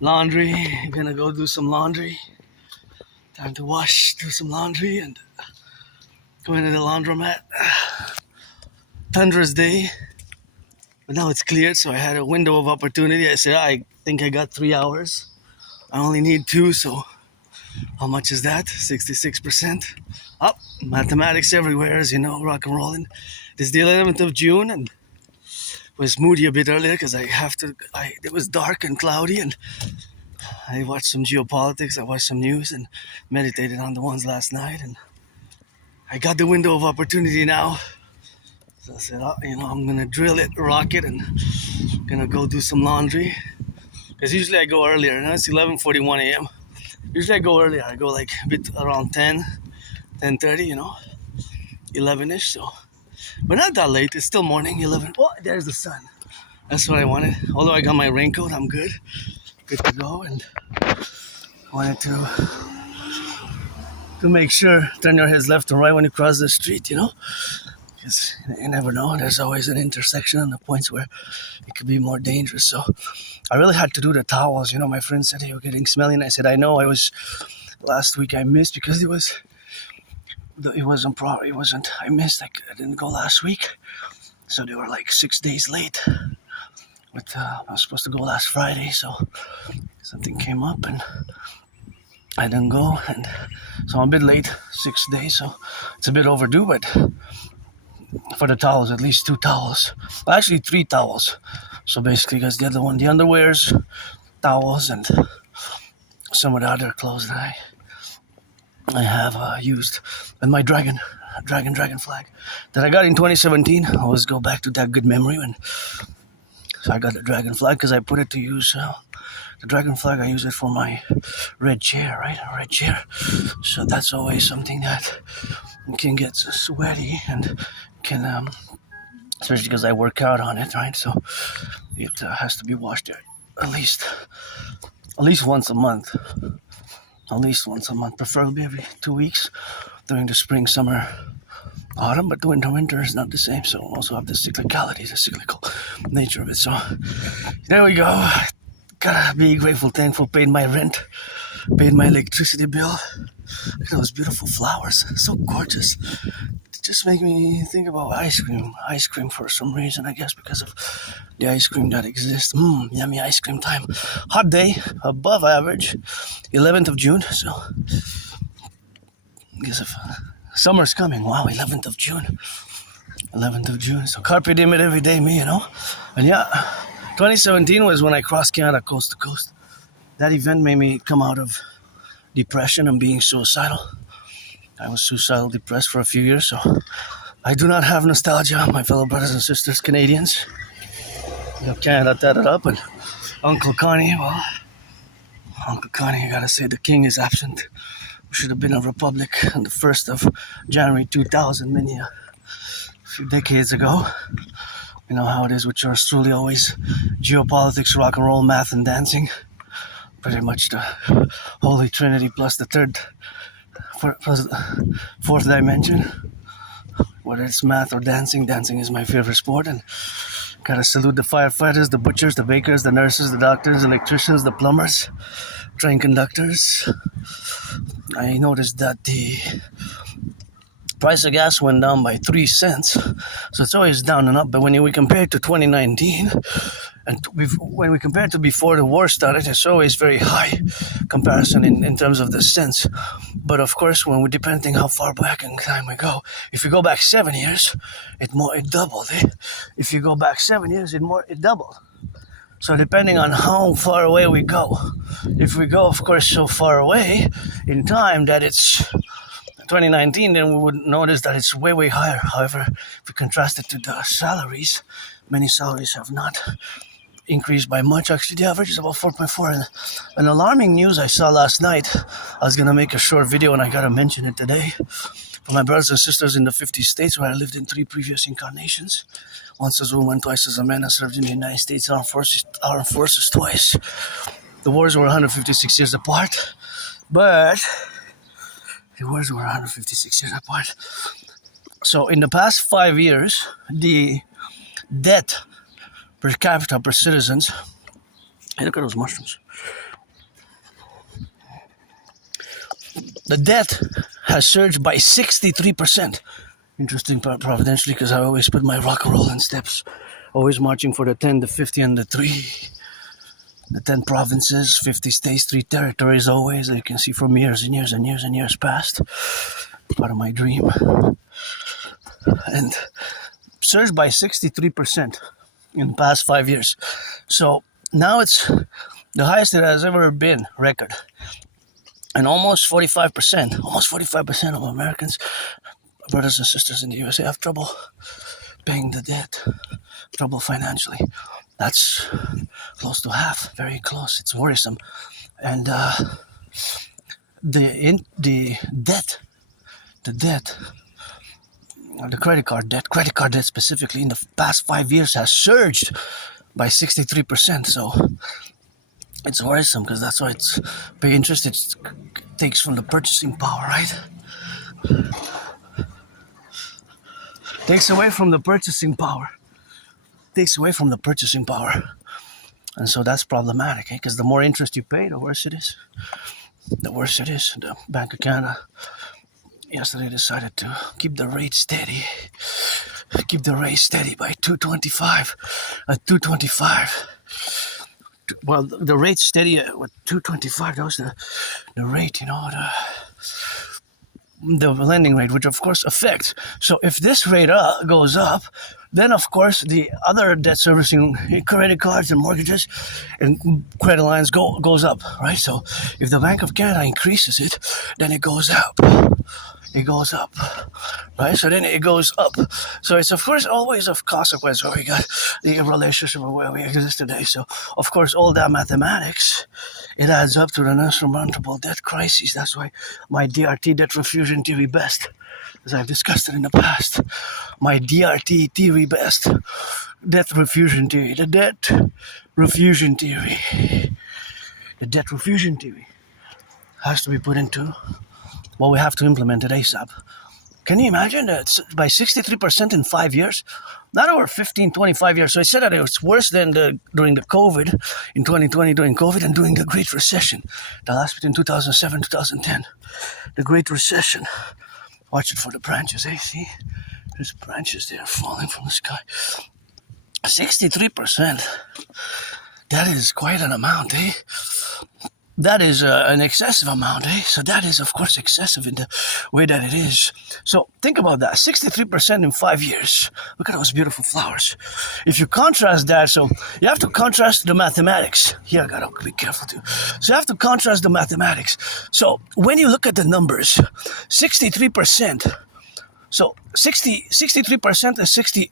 Laundry, gonna go do some laundry. Time to do some laundry and go into the laundromat. Thunderous day, but now it's cleared, so I had a window of opportunity. I said, I think I got 3 hours. I only need 2, so how much is that? 66%. Up, mathematics everywhere, as you know, rock and rolling. This is the 11th of June, and was moody a bit earlier because it was dark and cloudy, and I watched some geopolitics, I watched some news, and meditated on the ones last night, and I got the window of opportunity now. So I said, I'm gonna drill it, rock it, and gonna go do some laundry. Because usually I go earlier. Now it's 11:41 a.m. Usually I go earlier. I go like a bit around 10:30, 11ish. So, but not that late. It's still morning. 11. Oh, there's the sun. That's what I wanted. Although I got my raincoat, I'm good to go. And wanted to make sure turn your heads left and right when you cross the street. Because you never know. There's always an intersection and the points where it could be more dangerous. So I really had to do the towels. My friend said they were getting smelly, and I said, I know. Last week I missed because it wasn't proper. I missed. I didn't go last week. So they were like 6 days late. I was supposed to go last Friday, so something came up and I didn't go. And so I'm a bit late, 6 days. So it's a bit overdue, but for the towels, at least 2 towels. Well, actually 3 towels. So basically, because the other one, the underwears, towels, and some of the other clothes that I have used. And my dragon flag that I got in 2017. I always go back to that good memory. So I got the dragon flag because I put it to use. The dragon flag, I use it for my red chair, right? A red chair. So that's always something that can get sweaty and can, especially because I work out on it, right? So it has to be washed at least once a month. At least once a month, preferably every 2 weeks during the spring, summer, autumn. But the winter is not the same. So also have the cyclicality, the cyclical nature of it. So there we go. Gotta be grateful, thankful. Paid my rent, paid my electricity bill. Look at those beautiful flowers, so gorgeous. It just make me think about ice cream for some reason, I guess because of the ice cream that exists. Yummy ice cream time. Hot day, above average, 11th of June, so I guess if summer's coming. Wow, 11th of June, so carpe diem it every day, me, and yeah, 2017 was when I crossed Canada coast to coast. That event made me come out of depression and being suicidal. I was suicidal depressed for a few years, so I do not have nostalgia, my fellow brothers and sisters, Canadians. Canada tatted up, and Uncle Connie, I gotta say the king is absent. We should have been a republic on the 1st of January 2000, a few decades ago. You know how it is with yours truly, always geopolitics, rock and roll, math, and dancing. Pretty much the Holy Trinity plus the fourth dimension. Whether it's math or dancing is my favorite sport. And gotta salute the firefighters, the butchers, the bakers, the nurses, the doctors, the electricians, the plumbers, train conductors. I noticed that the price of gas went down by 3 cents, so it's always down and up. But when we compare it to 2019, and when we compare it to before the war started, it's always very high comparison in terms of the cents. But of course, depending how far back in time we go, if you go back 7 years, it doubled. If you go back 7 years, it doubled. So depending on how far away we go, if we go, of course, so far away in time that it's 2019, then we would notice that it's way, way higher. However, if we contrast it to the salaries, many salaries have not increased by much. Actually, the average is about 4.4. And an alarming news I saw last night, I was going to make a short video and I got to mention it today. For my brothers and sisters in the 50 states where I lived in 3 previous incarnations. Once as a woman, twice as a man. I served in the United States Armed Forces twice. The wars were 156 years apart. But the wars were 156 years apart. So in the past 5 years, the debt per capita per citizens Hey, look at those mushrooms. The debt has surged by 63%. Interesting, providentially, because I always put my rock and roll in steps. Always marching for the 10, the 50, and the 3. The 10 provinces, 50 states, 3 territories always. You can see from years and years and years and years past. Part of my dream. And surged by 63% in the past 5 years. So now it's the highest it has ever been, record. And almost 45% of Americans, brothers and sisters in the USA, have trouble paying the debt, trouble financially. That's close to half, very close. It's worrisome. And the debt, the credit card debt specifically in the past 5 years has surged by 63%. So it's worrisome because that's why it's big interest. It takes from the purchasing power, right? Takes away from the purchasing power. And so that's problematic, because the more interest you pay, the worse it is. The Bank of Canada yesterday decided to keep the rate steady. By 225. At 225. Well, the rate steady at 225. That was the rate, the lending rate, which of course affects. So if this rate goes up, then of course the other debt servicing, credit cards and mortgages and credit lines goes up, right? So if the Bank of Canada increases it, then it goes up. Right? So then it goes up. So it's of course always of consequence where we got the relationship of where we exist today. So of course all that mathematics, it adds up to the insurmountable debt crisis. That's why my DRT, debt refusion theory, best, as I've discussed it in the past. My DRT theory best, debt refusion theory, the debt refusion theory has to be put into. Well, we have to implement it ASAP. Can you imagine that by 63% in 5 years? Not over 15, 25 years. So I said that it was worse than during the COVID, in 2020 during COVID, and during the Great Recession, the last between 2007 2010. The Great Recession. Watch it for the branches, See? There's branches there falling from the sky. 63%. That is quite an amount, That is an excessive amount, So that is, of course, excessive in the way that it is. So think about that, 63% in 5 years. Look at those beautiful flowers. If you contrast that, so you have to contrast the mathematics. Here, I gotta be careful too. So you have to contrast the mathematics. So when you look at the numbers, 63%. So 63%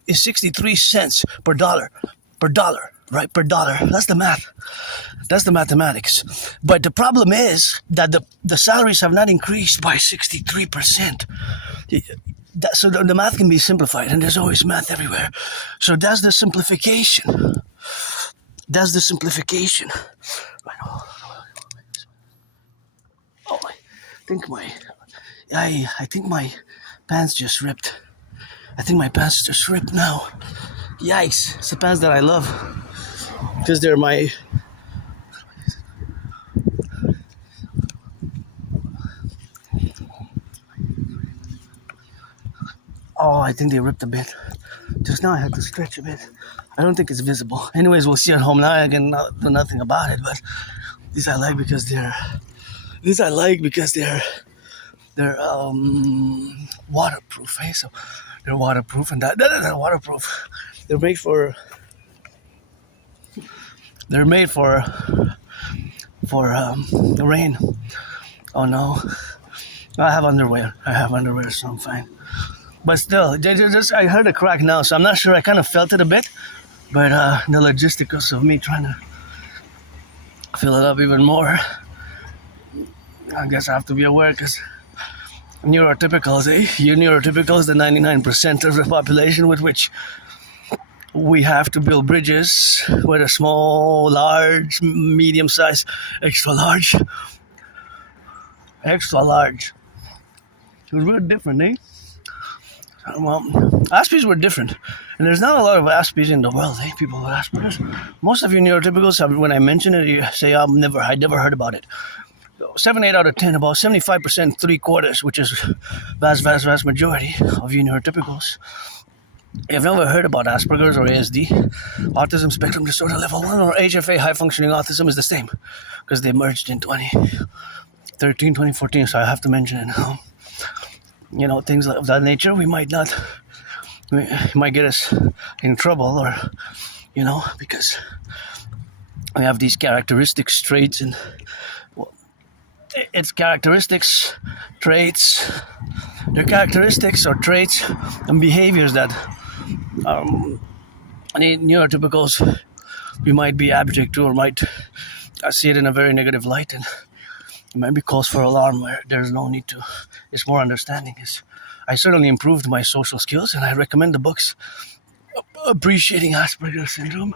is 63 cents per dollar. Right, per dollar. That's the math. That's the mathematics. But the problem is that the salaries have not increased by 63%. So the math can be simplified, and there's always math everywhere. So that's the simplification. Oh, I think my pants just ripped. Now. Yikes. It's the pants that I love. Because they're my... Oh, I think they ripped a bit. Just now I had to stretch a bit. I don't think it's visible. Anyways, we'll see at home now. I can do nothing about it, but these I like because they're waterproof, So they're waterproof, and that waterproof. They're made for the rain. Oh no, I have underwear, so I'm fine. But still, I heard a crack now, so I'm not sure. I kind of felt it a bit, but the logistics of me trying to fill it up even more, I guess I have to be aware, because neurotypicals, You neurotypicals, the 99% of the population with which we have to build bridges, whether small, large, medium size, extra large. It was real different, Well, Aspies were different. And there's not a lot of Aspies in the world, people with Asperger's. Most of you neurotypicals, when I mention it, you say, I never heard about it. 7, 8 out of 10, about 75%, 3/4, which is vast majority of you neurotypicals. You've never heard about Asperger's or ASD, autism spectrum disorder level 1, or HFA, high functioning autism, is the same because they merged in 2013, 2014, so I have to mention it now. Things of that nature, we might get us in trouble, or, because we have these characteristics, traits, and it's characteristics, traits, they're characteristics or traits and behaviors that neurotypicals, we might be abject to, or might see it in a very negative light, and it might be cause for alarm where there's no need to. It's more understanding. I certainly improved my social skills, and I recommend the books Appreciating Asperger's Syndrome.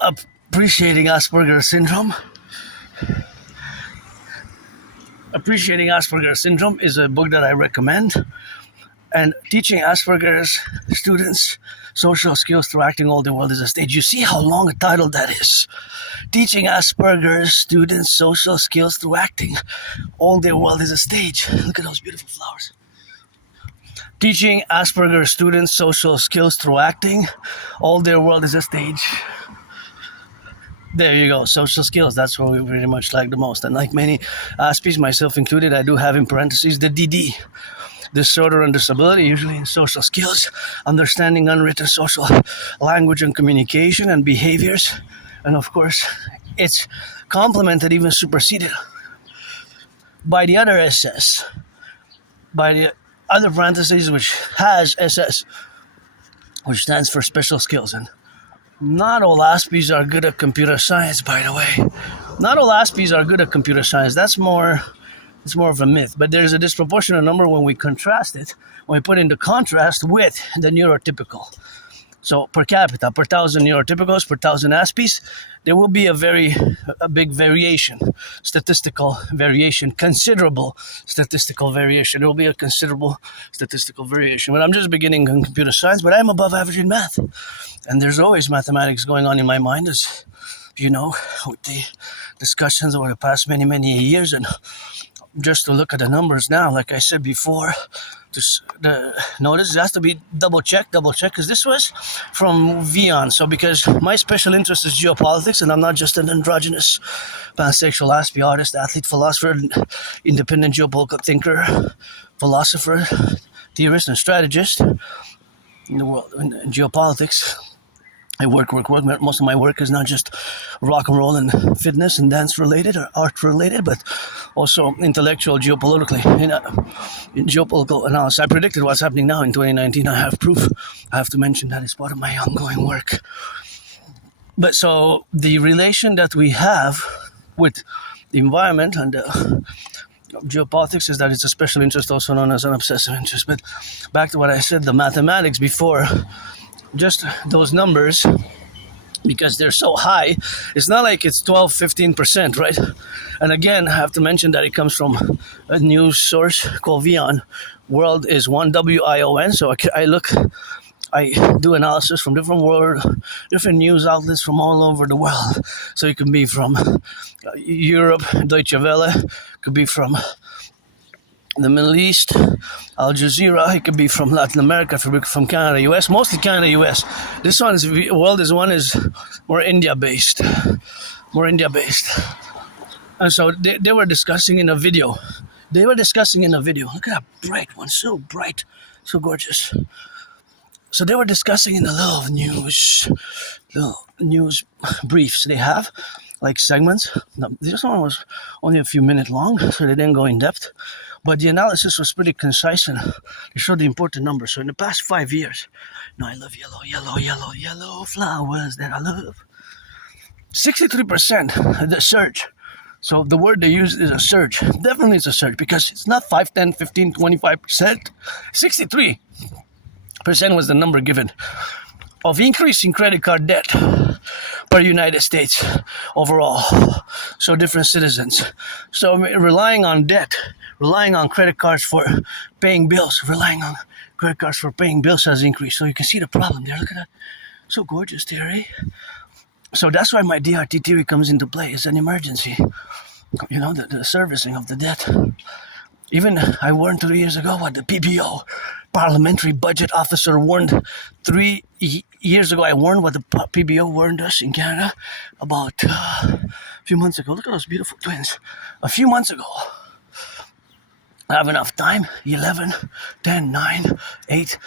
Appreciating Asperger's Syndrome. Appreciating Asperger's Syndrome is a book that I recommend. And Teaching Asperger's Students Social Skills Through Acting All the World is a Stage. You see how long a title that is. Teaching Asperger's Students Social Skills Through Acting All Their World is a Stage. Look at those beautiful flowers. Teaching Asperger's Students Social Skills Through Acting All Their World is a Stage. There you go, social skills, that's what we pretty much like the most. And like many Aspies, myself included, I do have in parentheses the dedie, disorder and disability, usually in social skills, understanding unwritten social language and communication and behaviors. And of course, it's complemented, even superseded, by the other SS, by the other parentheses, which has SS, which stands for special skills. And not all Aspies are good at computer science, by the way. Not all Aspies are good at computer science. It's more of a myth. But there's a disproportionate number when we contrast it, when we put into contrast with the neurotypical. So per capita, per 1,000 neurotypicals, per 1,000 Aspies, there will be a big variation, statistical variation, considerable statistical variation. There will be a considerable statistical variation. But I'm just beginning in computer science, but I'm above average in math. And there's always mathematics going on in my mind, as you know, with the discussions over the past many, many years. And just to look at the numbers now, like I said before, notice it has to be double check, because this was from Vion. So because my special interest is geopolitics, and I'm not just an androgynous pansexual Aspie artist, athlete, philosopher, independent geopolitical thinker, philosopher, theorist, and strategist in the world, in geopolitics. I work. Most of my work is not just rock and roll and fitness and dance related or art related, but also intellectual, geopolitically, in geopolitical analysis. I predicted what's happening now in 2019. I have proof. I have to mention that it's part of my ongoing work. But so the relation that we have with the environment and geopolitics is that it's a special interest, also known as an obsessive interest. But back to what I said, the mathematics before, just those numbers, because they're so high, it's not like it's 12-15%, right? And again, I have to mention that it comes from a news source called Vion. World is one, WION. So I do analysis from different news outlets from all over the world. So it can be from Europe, Deutsche Welle, could be from the Middle East, Al Jazeera. It could be from Latin America, from Canada, US, mostly Canada, US. This one is World is one is more India based. And so they were discussing in a video. Look at that bright one, so bright, so gorgeous. So they were discussing in the little news briefs they have, like segments. This one was only a few minutes long, so they didn't go in depth. But the analysis was pretty concise, and they showed the important numbers. So in the past 5 years, I love yellow flowers that I love. 63%, the surge. So the word they use is a surge. Definitely it's a surge, because it's not 5, 10, 15, 25%. 63% was the number given of increasing credit card debt per United States overall. So different citizens. So relying on debt, relying on credit cards for paying bills, has increased. So you can see the problem there. Look at that. So gorgeous there, eh? So that's why my DRT theory comes into play. It's an emergency. You know, the servicing of the debt. Even I warned 3 years ago what the PBO, Parliamentary Budget Officer, warned 3 years ago. I warned what the PBO warned us in Canada about a few months ago. Look at those beautiful twins. A few months ago. I have enough time. 11, 10, 9, 8,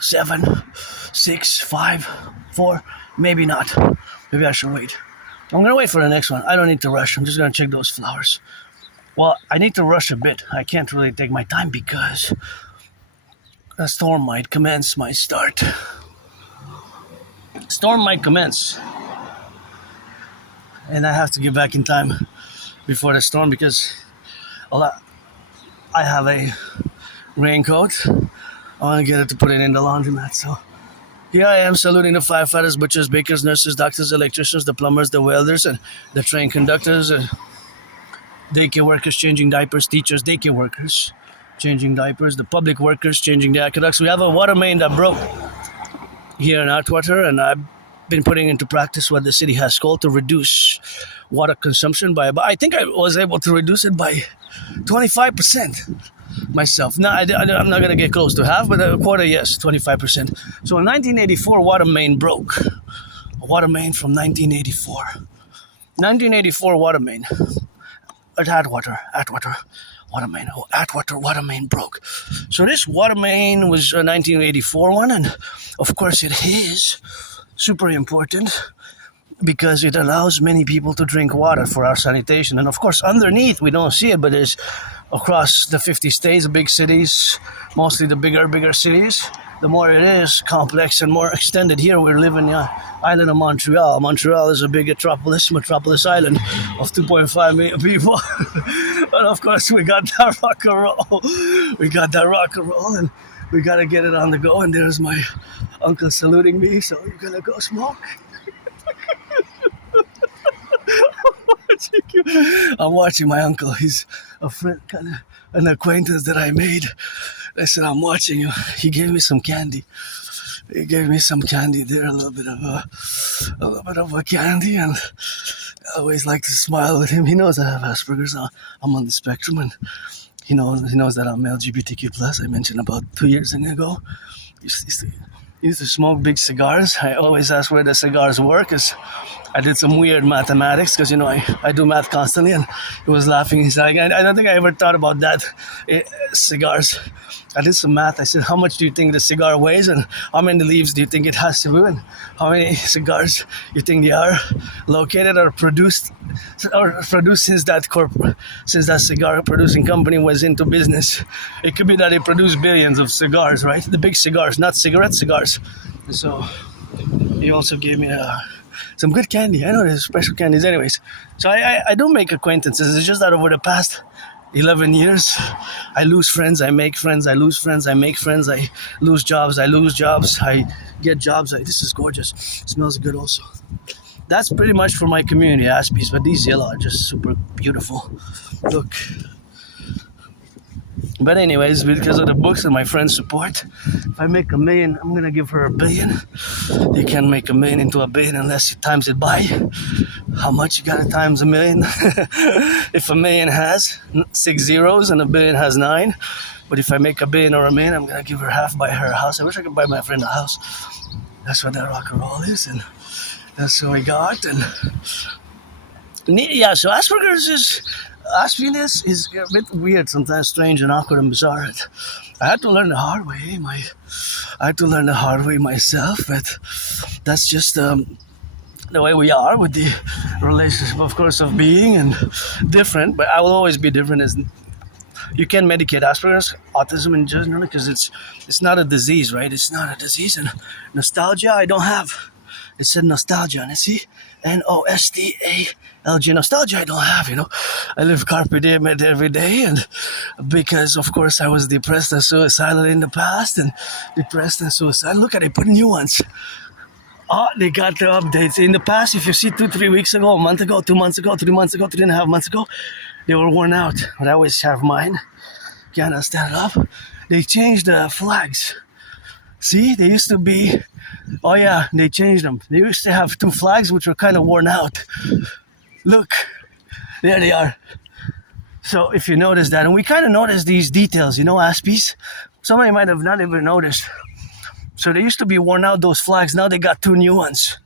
7, 6, 5, 4. Maybe not. Maybe I should wait. I'm going to wait for the next one. I don't need to rush. I'm just going to check those flowers. Well, I need to rush a bit. I can't really take my time because a storm might start. Storm might commence. And I have to get back in time before the storm because I have a raincoat. I want to get it to put it in the laundromat. So here I am saluting the firefighters, butchers, bakers, nurses, doctors, electricians, the plumbers, the welders, and the train conductors, daycare workers changing diapers, teachers, daycare workers changing diapers, the public workers changing the aqueducts. We have a water main that broke here in Atwater, and I've been putting into practice what the city has called to reduce water consumption by about, I think I was able to reduce it by 25% myself. Now, I'm not going to get close to half, but a quarter, yes, 25%. So in 1984, water main broke. A water main from 1984. 1984 water main. Atwater water main broke. So this water main was a 1984 one, and of course it is super important because it allows many people to drink water for our sanitation. And of course underneath, we don't see it, but there's across the 50 states, the big cities, mostly the bigger cities, the more it is complex and more extended. Here we're living in the island of Montreal. Montreal is a big metropolis island of 2.5 million people. But of course we got that rock and roll. And we got to get it on the go. And there's my uncle saluting me. So you're going to go smoke? I'm watching my uncle. He's a friend, kind of an acquaintance that I made. I said, I'm watching you. He gave me some candy. There, a little bit of a candy, and I always like to smile with him. He knows I have Asperger's. I'm on the spectrum, and he knows that I'm LGBTQ+. I mentioned about 2 years ago. Used to smoke big cigars. I always ask where the cigars were because I did some weird mathematics because, I do math constantly, and he was laughing. He's like, I don't think I ever thought about that. Cigars. I did some math. I said, how much do you think the cigar weighs, and how many leaves do you think it has to do, and how many cigars you think they are located or produced since that cigar producing company was into business. It could be that they produce billions of cigars, right? The big cigars, not cigarette cigars. So he also gave me some good candy. I know there's special candies anyways. So I do make acquaintances. It's just that over the past 11 years, I lose friends, I make friends, I lose friends, I make friends, I lose jobs, I get jobs. This is gorgeous. It smells good also. That's pretty much for my community, Aspies, but these yellow are just super beautiful. Look. But anyways, because of the books and my friends' support, if I make $1 million, I'm going to give her $1 billion. You can't make $1 million into $1 billion unless you times it by how much you got to times $1 million. If $1 million has 6 zeros and $1 billion has 9, but if I make $1 billion or $1 million, I'm going to give her half, buy her a house. I wish I could buy my friend a house. That's what that rock and roll is, and that's what we got. And yeah, so Aspiness is a bit weird, sometimes strange and awkward and bizarre. I had to learn the hard way. Myself, but that's just the way we are with the relationship, of course, of being and different. But I will always be different. As you can't medicate Asperger's, autism in general, because it's not a disease, right? It's not a disease. And nostalgia, I don't have. It said nostalgia, and see, NOSTALG, nostalgia I don't have, I live carpe diem every day, and because of course I was depressed and suicidal in the past, and depressed and suicidal. Look at it, put new ones. They got the updates. In the past, if you see 2-3 weeks ago, a month ago, 2 months ago, 3 months ago, 3.5 months ago, They were worn out, but I always have mine. Kind of stand up. They changed the flags. See, they used to be. Oh yeah, they changed them. They used to have two flags which were kind of worn out. Look, there they are. So if you notice that, and we kind of notice these details, Aspies. Somebody might have not even noticed. So they used to be worn out, those flags. Now they got two new ones.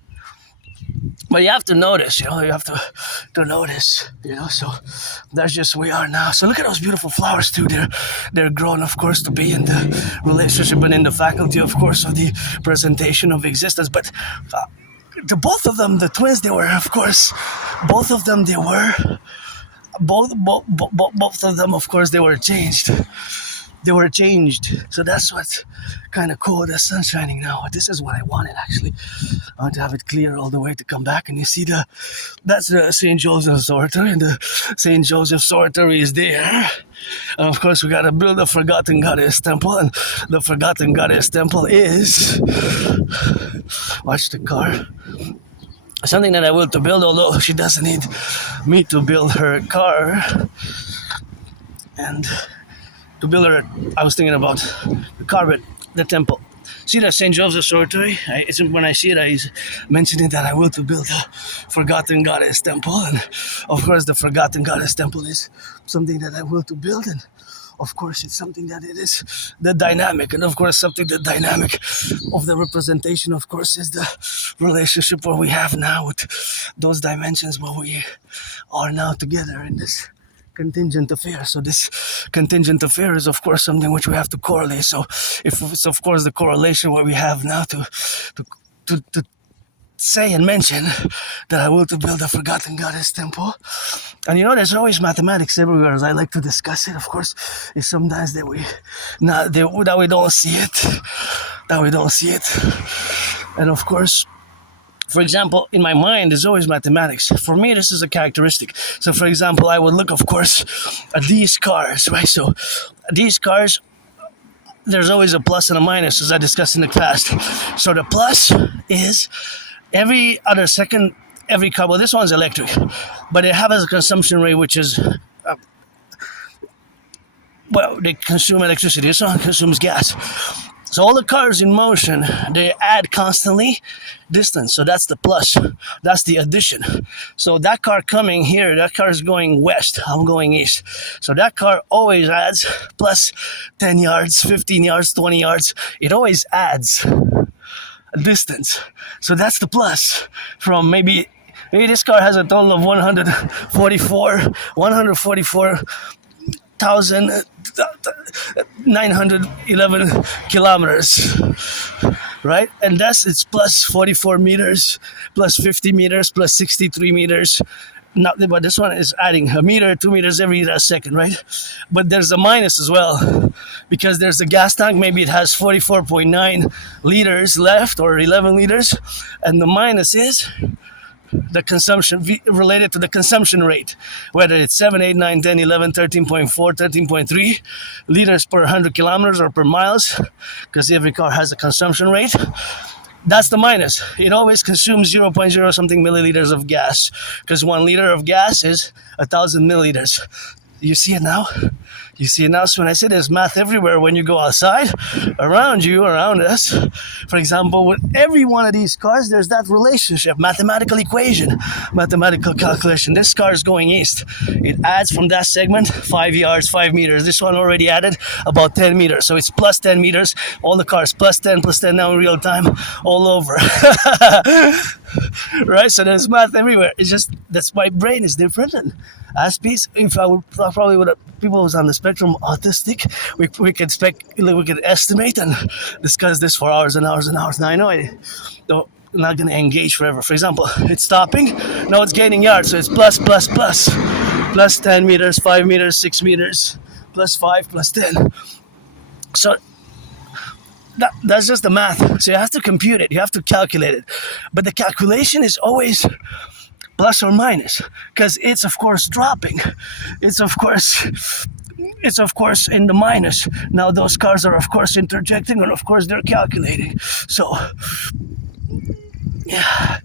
But you have to notice, you have to notice, so that's just where we are now. So look at those beautiful flowers too. They're grown, of course, to be in the relationship and in the faculty, of course, of the presentation of existence. But the both of them, the twins, they were, of course, both of them, they were, both of them, of course, they were changed. They were changed. So that's what's kind of cool. The sun's shining now. This is what I wanted, actually. I want to have it clear all the way to come back. And you see that's the St. Joseph's Oratory. And the St. Joseph's Oratory is there. And of course, we got to build the Forgotten Goddess Temple. And the Forgotten Goddess Temple is... Watch the car. Something that I will to build, although she doesn't need me to build her car. And... to build her, I was thinking about the carpet, the temple. See that St. Joseph's Oratory? When I see it, I mention it that I will to build a Forgotten Goddess Temple. And of course, the Forgotten Goddess Temple is something that I will to build. And of course, it's something that it is the dynamic. And of course, something the dynamic of the representation, of course, is the relationship what we have now with those dimensions where we are now together in this contingent affair. So this contingent affair is, of course, something which we have to correlate. So if it's, of course, the correlation what we have now to say and mention that I will to build a Forgotten Goddess Temple. And there's always mathematics everywhere, as I like to discuss it. Of course, it's sometimes that we don't see it. And of course, for example, in my mind, there's always mathematics. For me, this is a characteristic. So, for example, I would look, of course, at these cars, right? So, these cars, there's always a plus and a minus, as I discussed in the past. So, the plus is every other second, every car, well, this one's electric, but it has a consumption rate which is, they consume electricity. This one consumes gas. So all the cars in motion, they add constantly distance. So that's the plus. That's the addition. So that car coming here, that car is going west. I'm going east. So that car always adds plus 10 yards, 15 yards, 20 yards. It always adds distance. So that's the plus. From maybe this car has a total of 144,911 kilometers, right? And it's plus 44 meters, plus 50 meters, plus 63 meters. But this one is adding a meter, 2 meters every second, right? But there's a minus as well, because there's the gas tank. Maybe it has 44.9 liters left, or 11 liters, and the minus is the consumption related to the consumption rate, whether it's 7, 8, 9, 10, 11, 13.4, 13.3 liters per 100 kilometers or per miles, because every car has a consumption rate. That's the minus. It always consumes 0.0 something milliliters of gas, because 1 liter of gas is 1,000 milliliters. You see it now? So when I say there's math everywhere when you go outside, around you, around us, for example, with every one of these cars, there's that relationship, mathematical equation, mathematical calculation. This car is going east. It adds from that segment 5 yards, 5 meters. This one already added about 10 meters. So it's plus 10 meters. All the cars plus 10 now in real time, all over. Right? So there's math everywhere. It's just, that's my brain is different. And Aspie's, if I would probably would people who's on the spectrum autistic, we could estimate and discuss this for hours and hours and hours. Now I know I'm not going to engage forever. For example, it's stopping. Now it's gaining yards, so it's plus 10 meters, 5 meters, 6 meters, plus 5, plus 10. So that's just the math. So you have to compute it. You have to calculate it. But the calculation is always plus or minus, because it's of course dropping. It's of course in the minus. Now those cars are of course interjecting, and of course they're calculating. So yeah.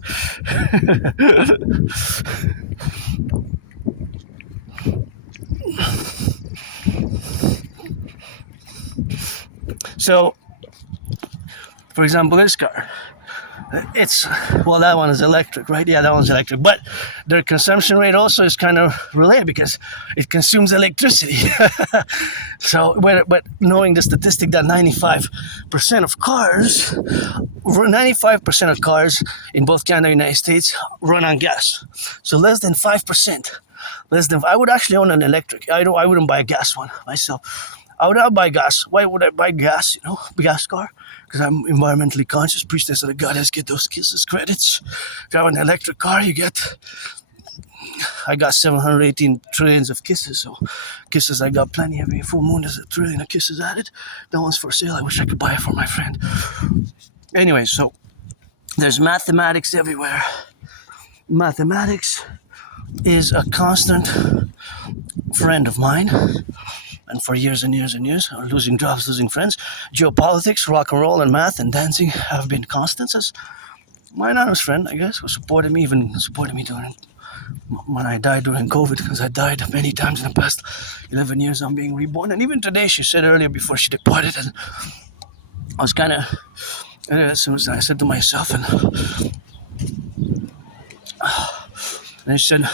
So, for example, this car. It's well, that one is electric, right? Yeah, that one's electric, but their consumption rate also is kind of related because it consumes electricity. So, but knowing the statistic that 95% of cars, 95% of cars in both Canada and the United States run on gas. So less than 5%, less than. I would actually own an electric. I wouldn't buy a gas one myself. I would not buy gas. Why would I buy gas? Gas car? Because I'm environmentally conscious. Priestess of the goddess, get those kisses credits. If you have an electric car, I got 718 trillions of kisses. So kisses, I got plenty. Every full moon there's a trillion of kisses added. That one's for sale. I wish I could buy it for my friend. Anyway, so there's mathematics everywhere. Mathematics is a constant friend of mine. And for years and years and years, losing jobs, losing friends, geopolitics, rock and roll, and math and dancing have been constants. As my anonymous friend, I guess, who supported me during when I died during COVID, because I died many times in the past 11 years on being reborn. And even today, she said earlier before she departed, and I was kind of, as soon as I said to myself, and she said,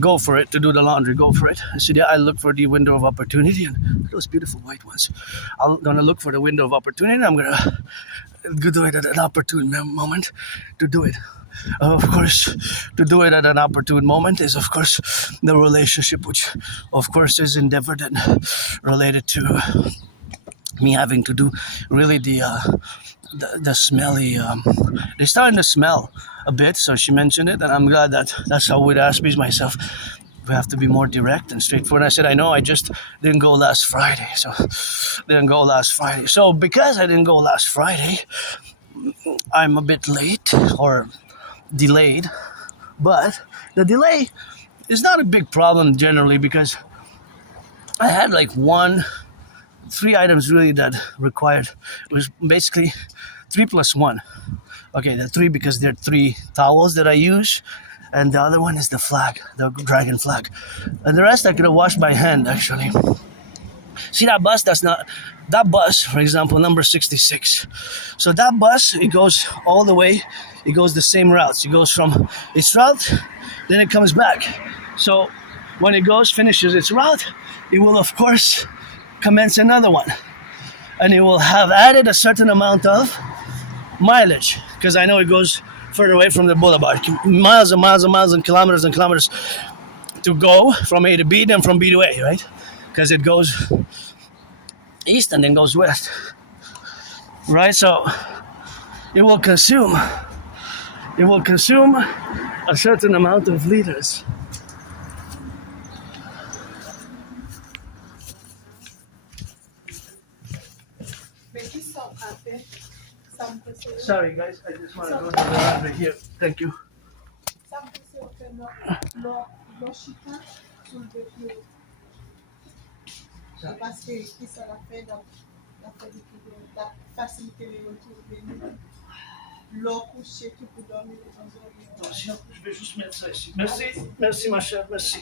go for it, to do the laundry, go for it. I said, yeah, I look for the window of opportunity, and those beautiful white ones. I'm going to look for the window of opportunity, and I'm going to do it at an opportune moment to do it. Of course, to do it at an opportune moment is, of course, the relationship, which, of course, is endeavored and related to me having to do really the smelly. They're starting to smell a bit, so she mentioned it, and I'm glad that's how with Aspies myself. We have to be more direct and straightforward. And I said, I know, I just didn't go last Friday. So because I didn't go last Friday, I'm a bit late or delayed. But the delay is not a big problem generally, because I had like 3 items really that required. It was basically 3 plus 1. Okay, the 3 because they're 3 towels that I use, and the other one is the flag, the dragon flag. And the rest I could have washed by hand, actually. See that bus? That bus, for example, number 66. So that bus, it goes all the way, it goes the same routes. It goes from its route, then it comes back. So when it finishes its route, it will, of course, commence another one. And it will have added a certain amount of mileage, because I know it goes further away from the boulevard, miles and miles and miles and kilometers to go from A to B, then from B to A, right? Because it goes east and then goes west, right? So it will consume a certain amount of liters. Sorry guys, I just want to go to the laundry here. Thank you. Je vais juste mettre ça ici. Merci ma chère, merci.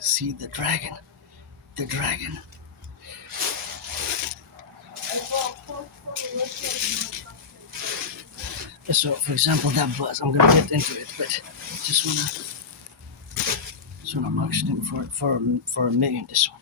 See the dragon. So, for example, that bus, I'm gonna get into it, but just wanna mark them for a million. This one.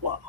Wow.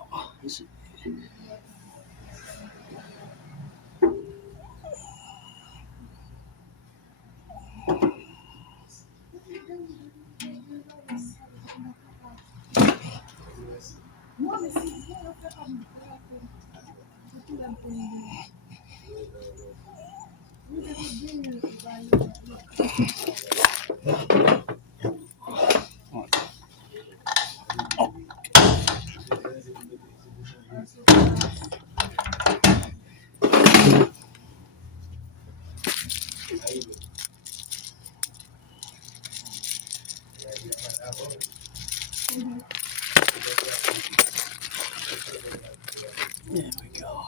There we go.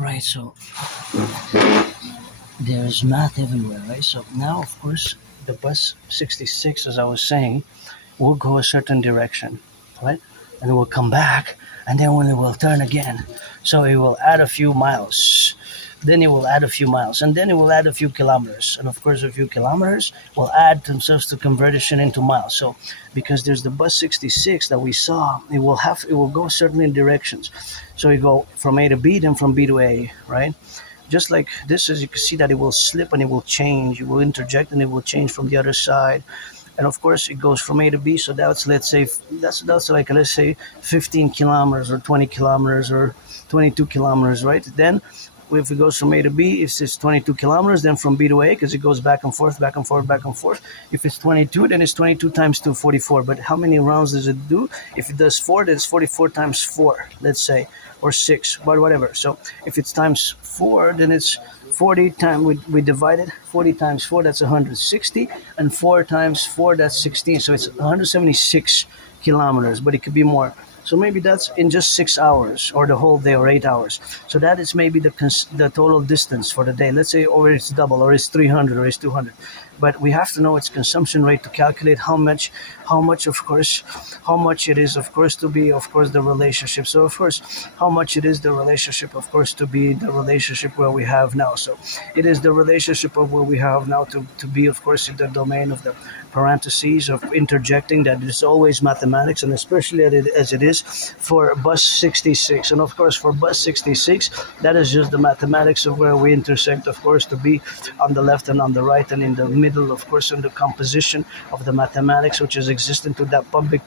Right, so there's math everywhere, right? So now, of course, the bus 66, as I was saying, will go a certain direction, right? And it will come back, and then when it will turn again, so it will add a few miles. Then it will add a few miles, and then it will add a few kilometers, and of course, a few kilometers will add themselves to conversion into miles. So, because there's the bus 66 that we saw, it will go certain directions. So you go from A to B, then from B to A, right? Just like this, as you can see that it will slip and it will change. It will interject and it will change from the other side, and of course it goes from A to B. So that's, let's say, that's like, let's say 15 kilometers or 20 kilometers or 22 kilometers, right? Then if it goes from A to B, if it's 22 kilometers, then from B to A, because it goes back and forth, back and forth, back and forth. If it's 22, then it's 22 times 2, 44. But how many rounds does it do? If it does 4, then it's 44 times 4, let's say, or 6, but whatever. So if it's times 4, then it's 40 times, we divide it, 40 times 4, that's 160, and 4 times 4, that's 16. So it's 176 kilometers, but it could be more. So maybe that's in just 6 hours or the whole day or 8 hours. So that is maybe the total distance for the day. Let's say, or it's double, or it's 300, or it's 200. But we have to know its consumption rate to calculate how much, of course, how much it is, of course, to be, of course, the relationship. So, of course, how much it is the relationship, of course, to be the relationship where we have now. So it is the relationship of where we have now to be, of course, in the domain of the parentheses of interjecting, that is always mathematics, and especially as it is for bus 66. And of course, for bus 66, that is just the mathematics of where we intersect, of course, to be on the left and on the right, and in the middle, of course, in the composition of the mathematics which is existent to that public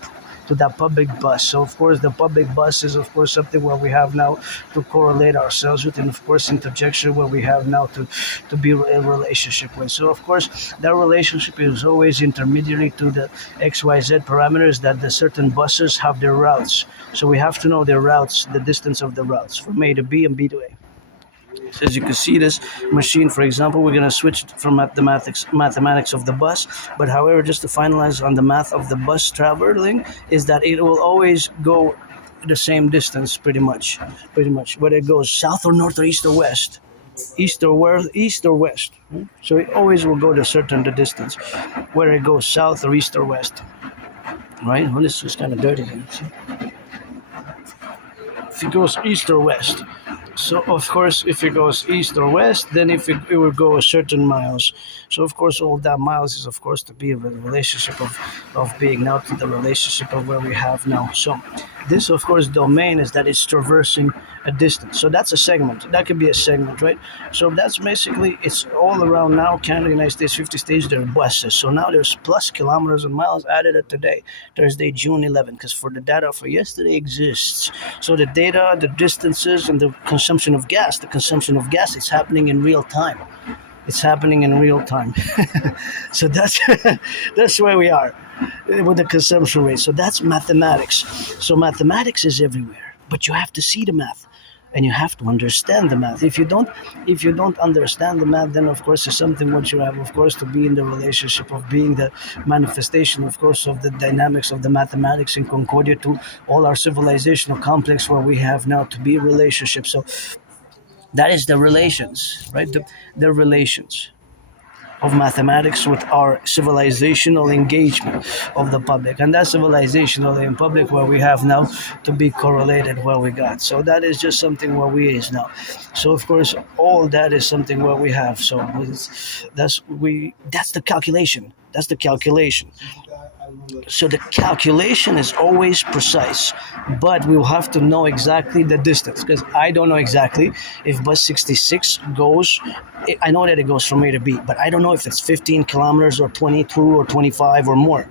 bus. So of course the public bus is, of course, something where we have now to correlate ourselves with, and of course interjection where we have now to be a relationship with. So of course that relationship is always intermediary to the XYZ parameters that the certain buses have their routes. So we have to know their routes, the distance of the routes from A to B and B to A. So as you can see, this machine, for example, we're going to switch from the mathematics of the bus. But however, just to finalize on the math of the bus traveling, is that it will always go the same distance, pretty much, whether it goes south or north or east or west, east or west. So it always will go to a certain distance, whether it goes south or east or west. Right? Well, this is kind of dirty here. See? If it goes east or west. So of course, if it goes east or west, then if it will go a certain miles. So of course, all that miles is of course to be a relationship of being now to the relationship of where we have now. So this of course domain is that it's traversing a distance. So that's a segment. That could be a segment, right? So that's basically it's all around now. Canada, United States, 50 states. There are buses. So now there's plus kilometers and miles added at today, Thursday, June 11, because for the data for yesterday exists. So the data, the distances, and the consumption of gas. The consumption of gas is happening in real time. It's happening in real time. So that's where we are with the consumption rate. So that's mathematics. So mathematics is everywhere, but you have to see the math, and you have to understand the math. If you don't understand the math, then of course it's something what you have, of course, to be in the relationship of being the manifestation, of course, of the dynamics of the mathematics in concordia to all our civilizational complex where we have now to be relationships. So that is the relations, right? The relations of mathematics with our civilizational engagement of the public, and that civilizational in public where we have now to be correlated where we got. So that is just something where we is now. So of course all that is something where we have. So that's the calculation. That's the calculation. So the calculation is always precise, but we will have to know exactly the distance, because I don't know exactly if bus 66 goes. I know that it goes from A to B, but I don't know if it's 15 kilometers or 22 or 25 or more,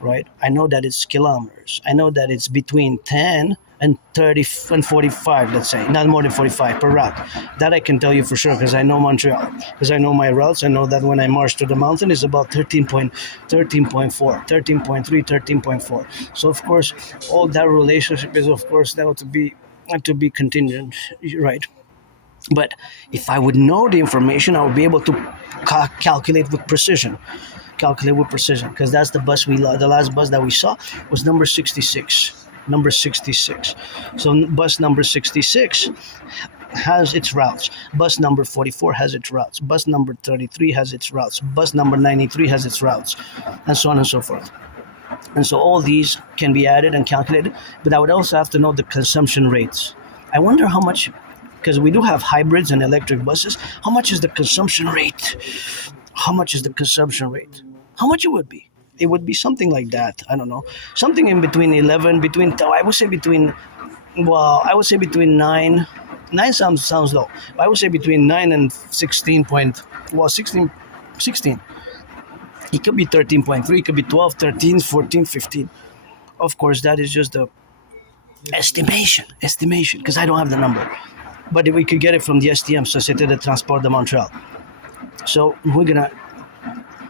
right? I know that it's kilometers. I know that it's between 10 and 30 and 45, let's say, not more than 45 per route. That I can tell you for sure, because I know Montreal, because I know my routes. I know that when I march to the mountain is about 13.4, 13.3, 13.4. So of course, all that relationship is of course now to be contingent, right? But if I would know the information, I would be able to calculate with precision. Because that's the the last bus that we saw was number 66. Number 66. So bus number 66 has its routes. Bus number 44 has its routes. Bus number 33 has its routes. Bus number 93 has its routes, and so on and so forth. And so all these can be added and calculated, but I would also have to know the consumption rates. I wonder how much, because we do have hybrids and electric buses, how much is the consumption rate? How much is the consumption rate? How much it would be? It would be something like that. I don't know. Something in between 11, I would say between 9. 9 sounds low. I would say between 9 and 16 16. It could be 13.3, it could be 12, 13, 14, 15. Of course, that is just the estimation, because I don't have the number. But we could get it from the STM, Société de Transport de Montréal. So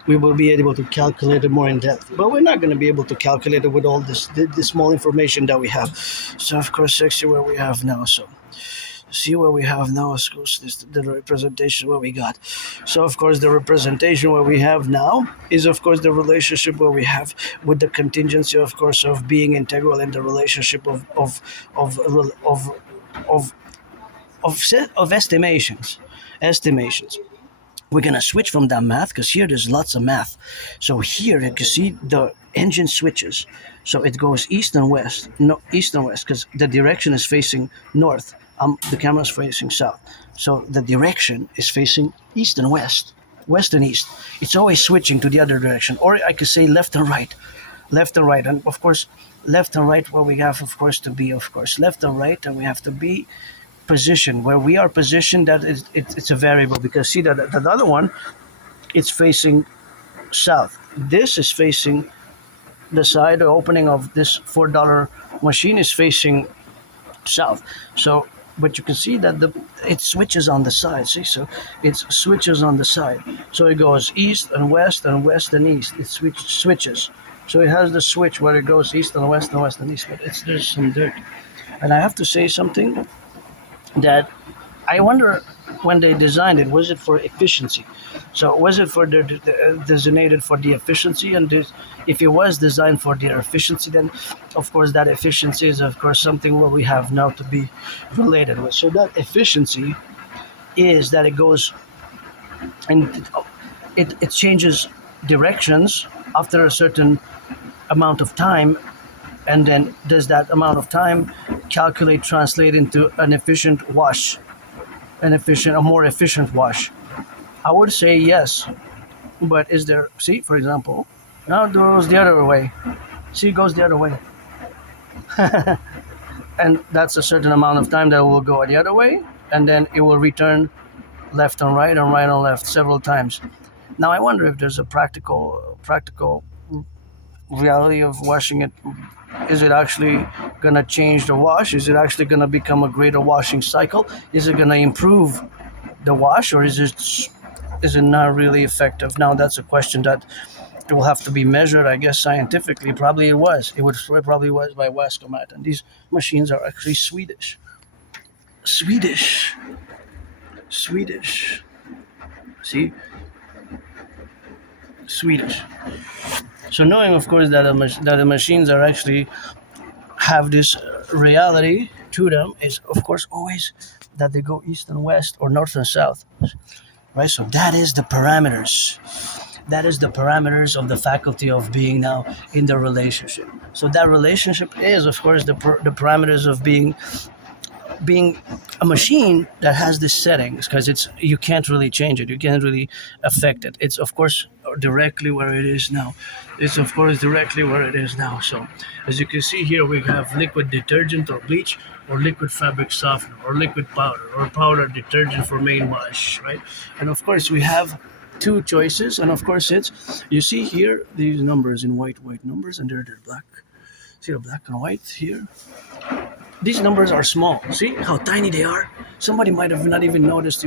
we will be able to calculate it more in depth, but we're not going to be able to calculate it with all this small information that we have. So of course, let's see where we have now. So see where we have now, of course, the representation where we got. So of course, the representation where we have now is of course the relationship where we have with the contingency, of course, of being integral in the relationship of estimations. We're going to switch from that math, because here there's lots of math. So here you can see the engine switches. So it goes east and west, because the direction is facing north. The camera is facing south. So the direction is facing east and west and east. It's always switching to the other direction. Or I could say left and right. And of course, left and right where we have, of course, to be, of course, left and right, and we have to be position where we are positioned. That is it's a variable, because see that the other one, it's facing south. This is facing the side. The opening of this $4 machine is facing south. So but you can see that it switches on the side. See, so it switches on the side. So it goes east and west and east. It switches. So it has the switch where it goes east and west and east. But there's some dirt. And I have to say something that I wonder when they designed it, was it for efficiency? So was it for designated for the efficiency? And if it was designed for their efficiency, then of course that efficiency is of course something what we have now to be related with. So that efficiency is that it goes and it changes directions after a certain amount of time, and then does that amount of time translate into an efficient wash, a more efficient wash? I would say yes, but is there? See, for example, now it goes the other way. See, it goes the other way, and that's a certain amount of time that will go the other way, and then it will return left and right and left several times. Now I wonder if there's a practical reality of washing it. Is it actually going to change the wash? Is it actually going to become a greater washing cycle? Is it going to improve the wash, or is it not really effective? Now that's a question that will have to be measured, I guess, scientifically. Probably it was. It probably was by Wascomat, and these machines are actually Swedish. Swedish. See, Swedish. So knowing, of course, that the machines are actually have this reality to them is, of course, always that they go east and west or north and south, right? So that is the parameters. That is the parameters of the faculty of being now in the relationship. So that relationship is, of course, the parameters of being a machine that has these settings, because you can't really change it, you can't really affect it. It's of course directly where it is now. So as you can see here, we have liquid detergent or bleach, or liquid fabric softener, or liquid powder, or powder detergent for main wash, right? And of course we have two choices, and of course you see here these numbers in white numbers, and they're black. See the black and white here? These numbers are small. See how tiny they are? Somebody might have not even noticed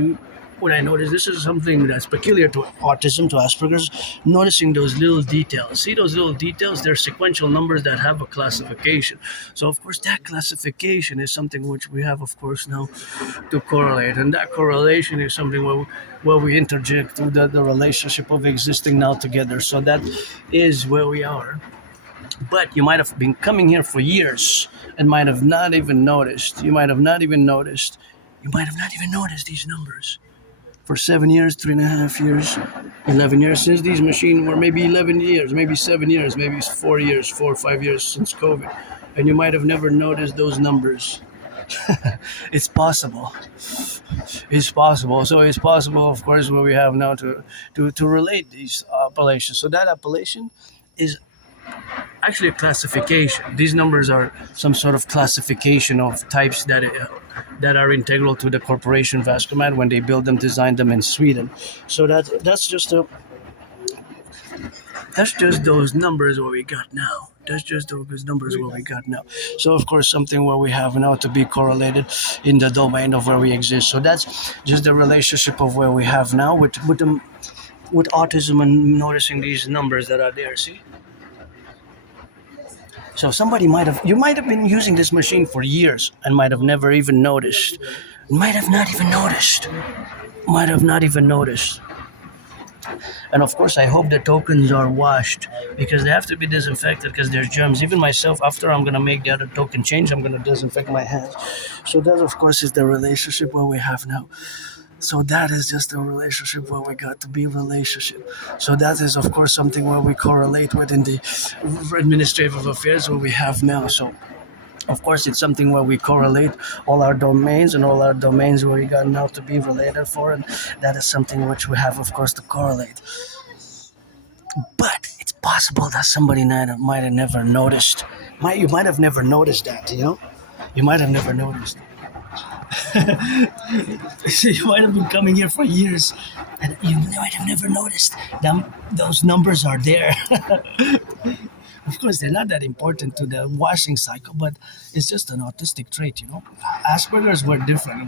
what I noticed. This is something that's peculiar to autism, to Asperger's, noticing those little details. See those little details? They're sequential numbers that have a classification. So, of course, that classification is something which we have, of course, now to correlate. And that correlation is something where we interject the relationship of existing now together. So that is where we are. But you might have been coming here for years and might have not even noticed. You might have not even noticed these numbers. For 7 years, 3.5 years, 11 years since these machines were, maybe 11 years, maybe 7 years, maybe 4 years, 4 or 5 years since COVID. And you might have never noticed those numbers. It's possible. So it's possible, of course, what we have now to relate these appellations. So that appellation is actually a classification. These numbers are some sort of classification of types that are integral to the corporation Vascomat when they build them, design them in Sweden. So that's just those numbers what we got now. So of course something where we have now to be correlated in the domain of where we exist. So that's just the relationship of where we have now with autism and noticing these numbers that are there. See. So you might have been using this machine for years and might have never even noticed. Might have not even noticed. And of course, I hope the tokens are washed, because they have to be disinfected because there's germs. Even myself, after I'm going to make the other token change, I'm going to disinfect my hands. So that, of course, is the relationship where we have now. So that is just a relationship where we got to be relationship. So that is, of course, something where we correlate with in the administrative affairs where we have now. So, of course, it's something where we correlate all our domains where we got now to be related for, and that is something which we have, of course, to correlate. But it's possible that somebody might have never noticed. You might have never noticed that, You might have never noticed. You might have been coming here for years and you might have never noticed those numbers are there. Of course, they're not that important to the washing cycle, but it's just an autistic trait, Asperger's were different.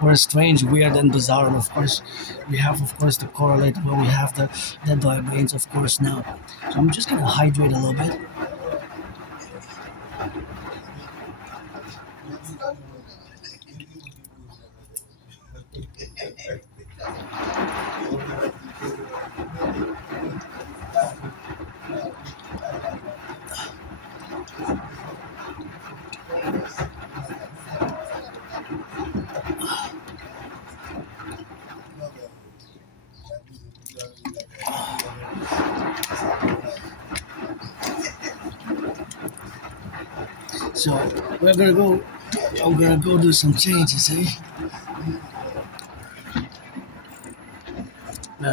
We're strange, weird, and bizarre. And of course, we have, of course, to correlate where we have the domains, of course, now. So I'm just going to hydrate a little bit. So we're gonna go. I'm gonna go do some changes, eh?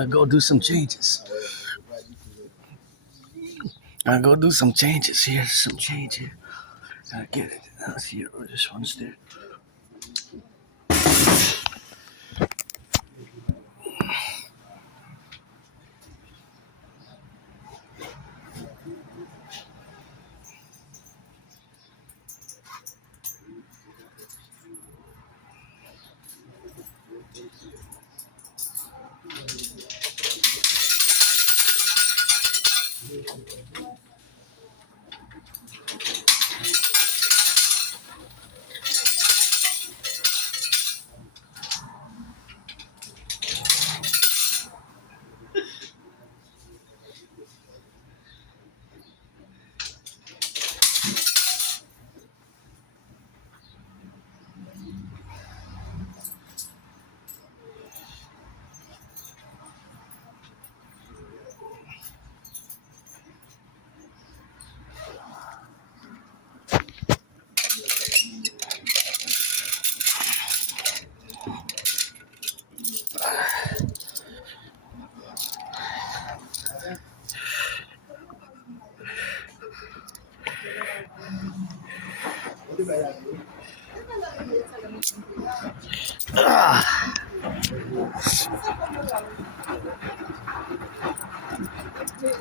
Go do some changes. Go do some changes. Here's some change here. Get it. Let's see. This one's there.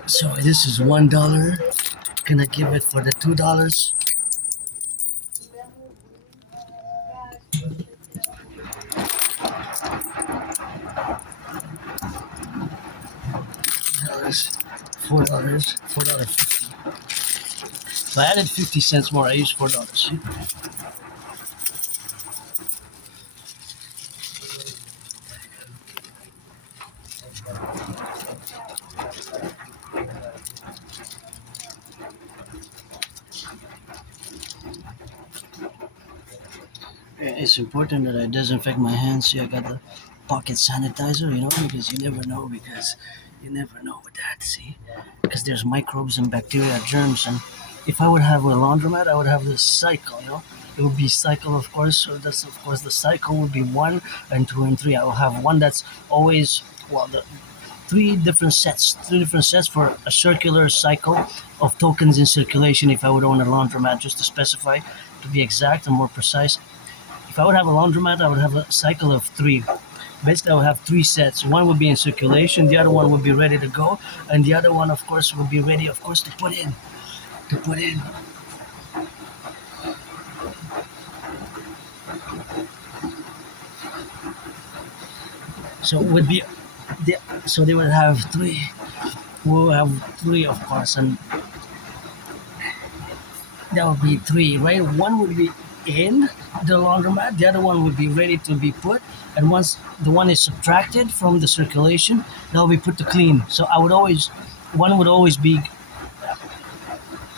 So this is $1. Can I give it for the $2? $4, $4.50. So I added 50 cents more. I used $4. It's important that I disinfect my hands. See, I got the pocket sanitizer, because you never know. Because you never know with that. See, because there's microbes and bacteria, germs, and if I would have a laundromat, I would have this cycle. It would be cycle, of course. So that's of course the cycle would be 1 and 2 and 3. I will have one that's always the three different sets for a circular cycle of tokens in circulation. If I would own a laundromat, just to specify, to be exact and more precise. If I would have a laundromat, I would have a cycle of 3. Basically, I would have 3 sets. One would be in circulation, the other one would be ready to go, and the other one, of course, would be ready, of course, to put in. So it would be, so they would have 3. We'll have 3, of course, and that would be 3, right? One would be in the laundromat, the other one would be ready to be put, and once the one is subtracted from the circulation, that will be put to clean. So I would always be,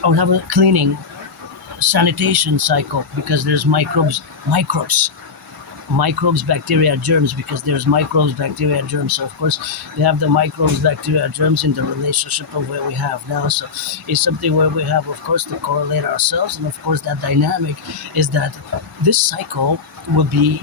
I would have a cleaning sanitation cycle, because there's microbes, bacteria, germs, because there's microbes, bacteria, germs. So of course they have the microbes, bacteria, germs in the relationship of where we have now. So it's something where we have, of course, to correlate ourselves, and of course that dynamic is that this cycle will be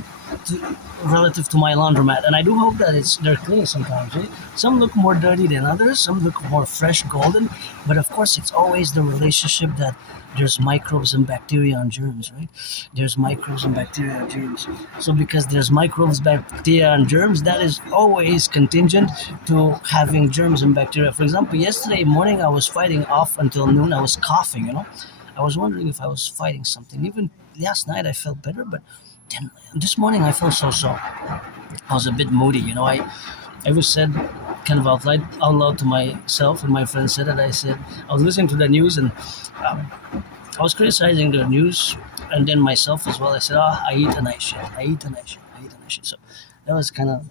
relative to my laundromat, and I do hope that they're clean sometimes. Right? Some look more dirty than others, some look more fresh, golden, but of course it's always the relationship that there's microbes and bacteria and germs, right? There's microbes and bacteria and germs. So because there's microbes, bacteria and germs, that is always contingent to having germs and bacteria. For example, yesterday morning I was fighting off until noon. I was coughing, I was wondering if I was fighting something. Even last night I felt better, but then this morning I felt so. I was a bit moody, I was said kind of out loud to myself, and my friend said it. I was listening to the news, and I was criticizing the news, and then myself as well. I said, I eat a nice shit. So That was kind of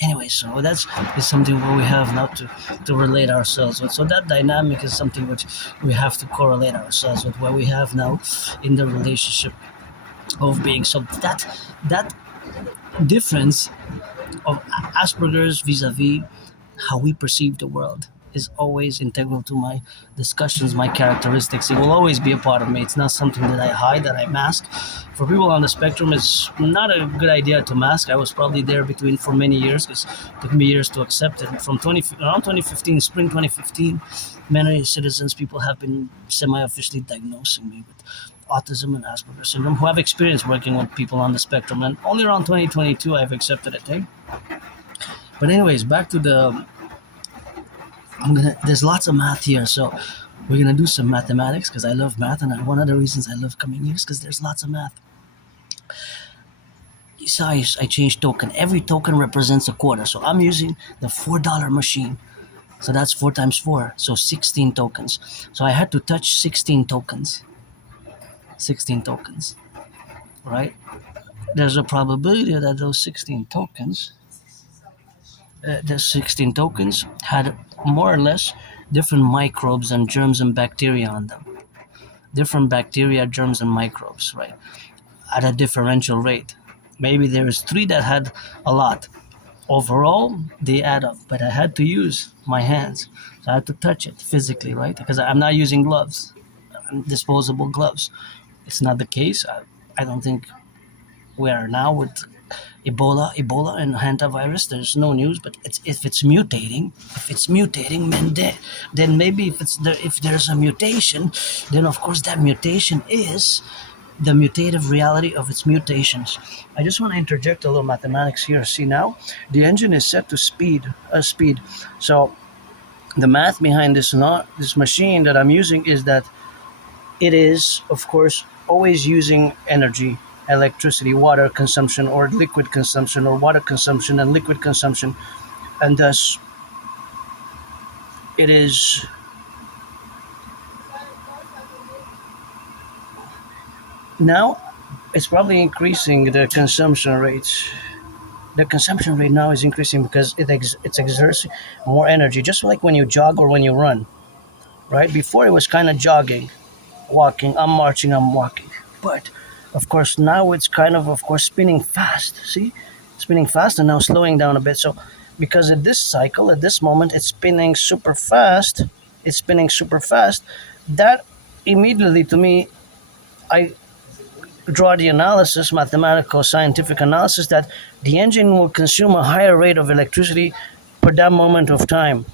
anyway. So that's is something where we have now to relate ourselves with. So that dynamic is something which we have to correlate ourselves with what we have now in the relationship of being. So that difference of Asperger's vis-a-vis how we perceive the world is always integral to my discussions, my characteristics. It will always be a part of me. It's not something that I hide, that I mask. For people on the spectrum, it's not a good idea to mask. I was probably there between for many years because it took me years to accept it. From around 2015, spring 2015, many citizens, people have been semi-officially diagnosing me with autism and Asperger's syndrome who have experience working with people on the spectrum. And only around 2022, I've accepted it. Eh? But anyways, back to the there's lots of math here, so we're gonna do some mathematics because I love math, and one of the reasons I love coming here is because there's lots of math. So I changed token. Every token represents a quarter, so I'm using the $4 machine. So that's 4 times 4, so 16 tokens. So I had to touch 16 tokens. 16 tokens, right? There's a probability that those 16 tokens the 16 tokens had more or less different microbes and germs and bacteria on them. Different bacteria, germs, and microbes, right? At a differential rate. Maybe there's 3 that had a lot. Overall, they add up, but I had to use my hands. So I had to touch it physically, right? Because I'm not using gloves, disposable gloves. It's not the case. I don't think we are now with Ebola and hantavirus. There's no news, but if it's mutating, then maybe if there's a mutation, then of course that mutation is the mutative reality of its mutations. I just want to interject a little mathematics here. See now, the engine is set to speed. So the math behind this machine that I'm using is that it is, of course, always using energy, electricity, water consumption, or liquid consumption, or water consumption and liquid consumption, and thus it is now it's probably increasing the consumption rates. The consumption rate now is increasing because it exerts more energy, just like when you jog or when you run, right? Before it was kind of jogging, walking, I'm marching, I'm walking. But of course now it's kind of course spinning fast. See, spinning fast and now slowing down a bit. So because at this cycle, at this moment, it's spinning super fast. That immediately to me, I draw the analysis, mathematical, scientific analysis, that the engine will consume a higher rate of electricity per that moment of time.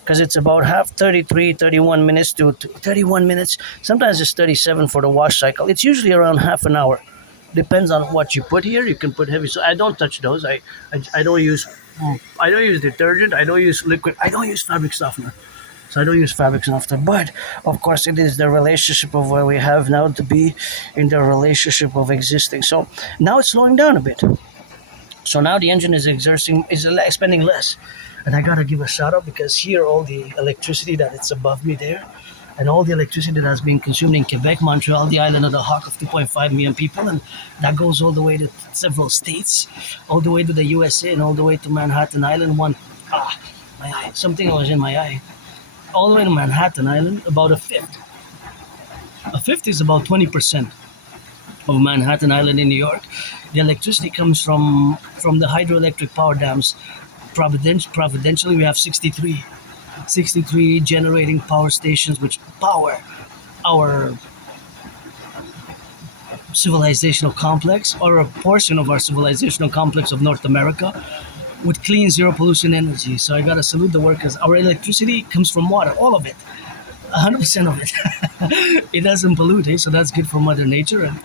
Because it's about 31 minutes to 31 minutes. Sometimes it's 37 for the wash cycle. It's usually around half an hour. Depends on what you put here. You can put heavy. So I don't touch those. I don't use detergent. I don't use liquid. I don't use fabric softener. So I don't use fabric softener. But of course, it is the relationship of where we have now to be in the relationship of existing. So now it's slowing down a bit. So now the engine is expending less. And I gotta give a shout out because here all the electricity that it's above me there, and all the electricity that has been consumed in Quebec, Montreal, the island of the Hawk of 2.5 million people, and that goes all the way to several states, all the way to the USA, and all the way to Manhattan Island. My eye, something was in my eye. All the way to Manhattan Island, about a fifth. A fifth is about 20% of Manhattan Island in New York. The electricity comes from the hydroelectric power dams. Providentially, we have 63 generating power stations which power our civilizational complex, or a portion of our civilizational complex of North America, with clean zero pollution energy. So I gotta salute the workers. Our electricity comes from water, all of it, 100% of it. It doesn't pollute, so that's good for Mother Nature. And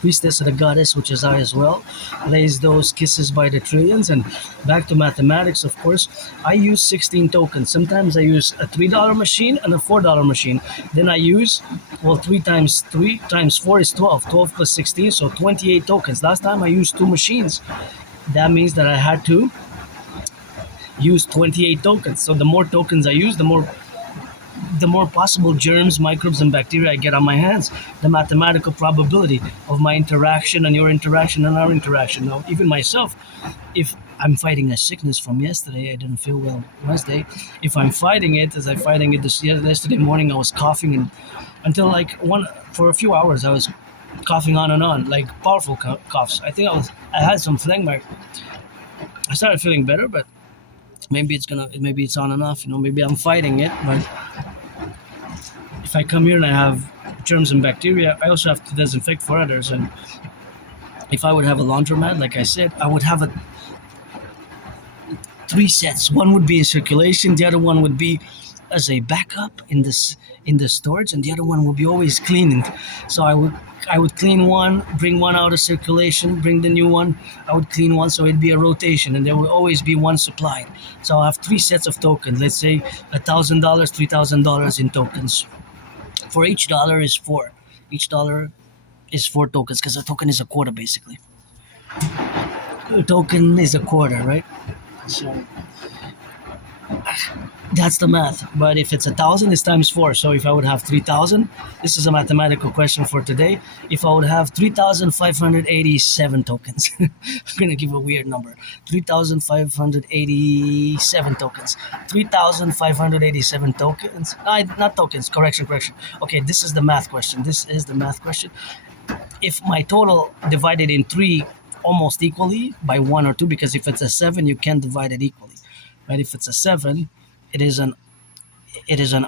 priestess of the goddess, which is I as well, lays those kisses by the trillions. And back to mathematics, of course, I use 16 tokens. Sometimes I use a $3 machine and a $4 machine. Then I use, 3 times 4 is 12. 12 plus 16, so 28 tokens. Last time I used 2 machines. That means that I had to use 28 tokens. So the more tokens I use, the more possible germs, microbes, and bacteria I get on my hands. The mathematical probability of my interaction and your interaction and our interaction. Now, even myself, if I'm fighting a sickness from yesterday. I didn't feel well Wednesday. If I'm fighting it, as I'm fighting it yesterday morning, I was coughing and until like for a few hours I was coughing on and on, like powerful coughs. I think I had some phlegm. I started feeling better, but maybe it's on and off. Maybe I'm fighting it. But if I come here and I have germs and bacteria, I also have to disinfect for others. And if I would have a laundromat, like I said, I would have 3 sets. One would be in circulation, the other one would be as a backup in the storage, and the other one would be always cleaning. So I would clean one, bring one out of circulation, bring the new one. I would clean one, so it'd be a rotation, and there would always be one supplied. So I'll have 3 sets of tokens. Let's say $1,000, $3,000 in tokens. For each dollar is 4. Each dollar is 4 tokens, because a token is a quarter, basically. A token is a quarter, right? So that's the math. But if it's 1,000, it's times 4. So if I would have 3,000, this is a mathematical question for today. If I would have 3,587 tokens, I'm gonna give a weird number. 3,587 tokens. 3,587 tokens. Not tokens. Correction. Okay, this is the math question. If my total divided in 3 almost equally by 1 or 2, because if it's a 7, you can't divide it equally. Right? If it's a 7, it is an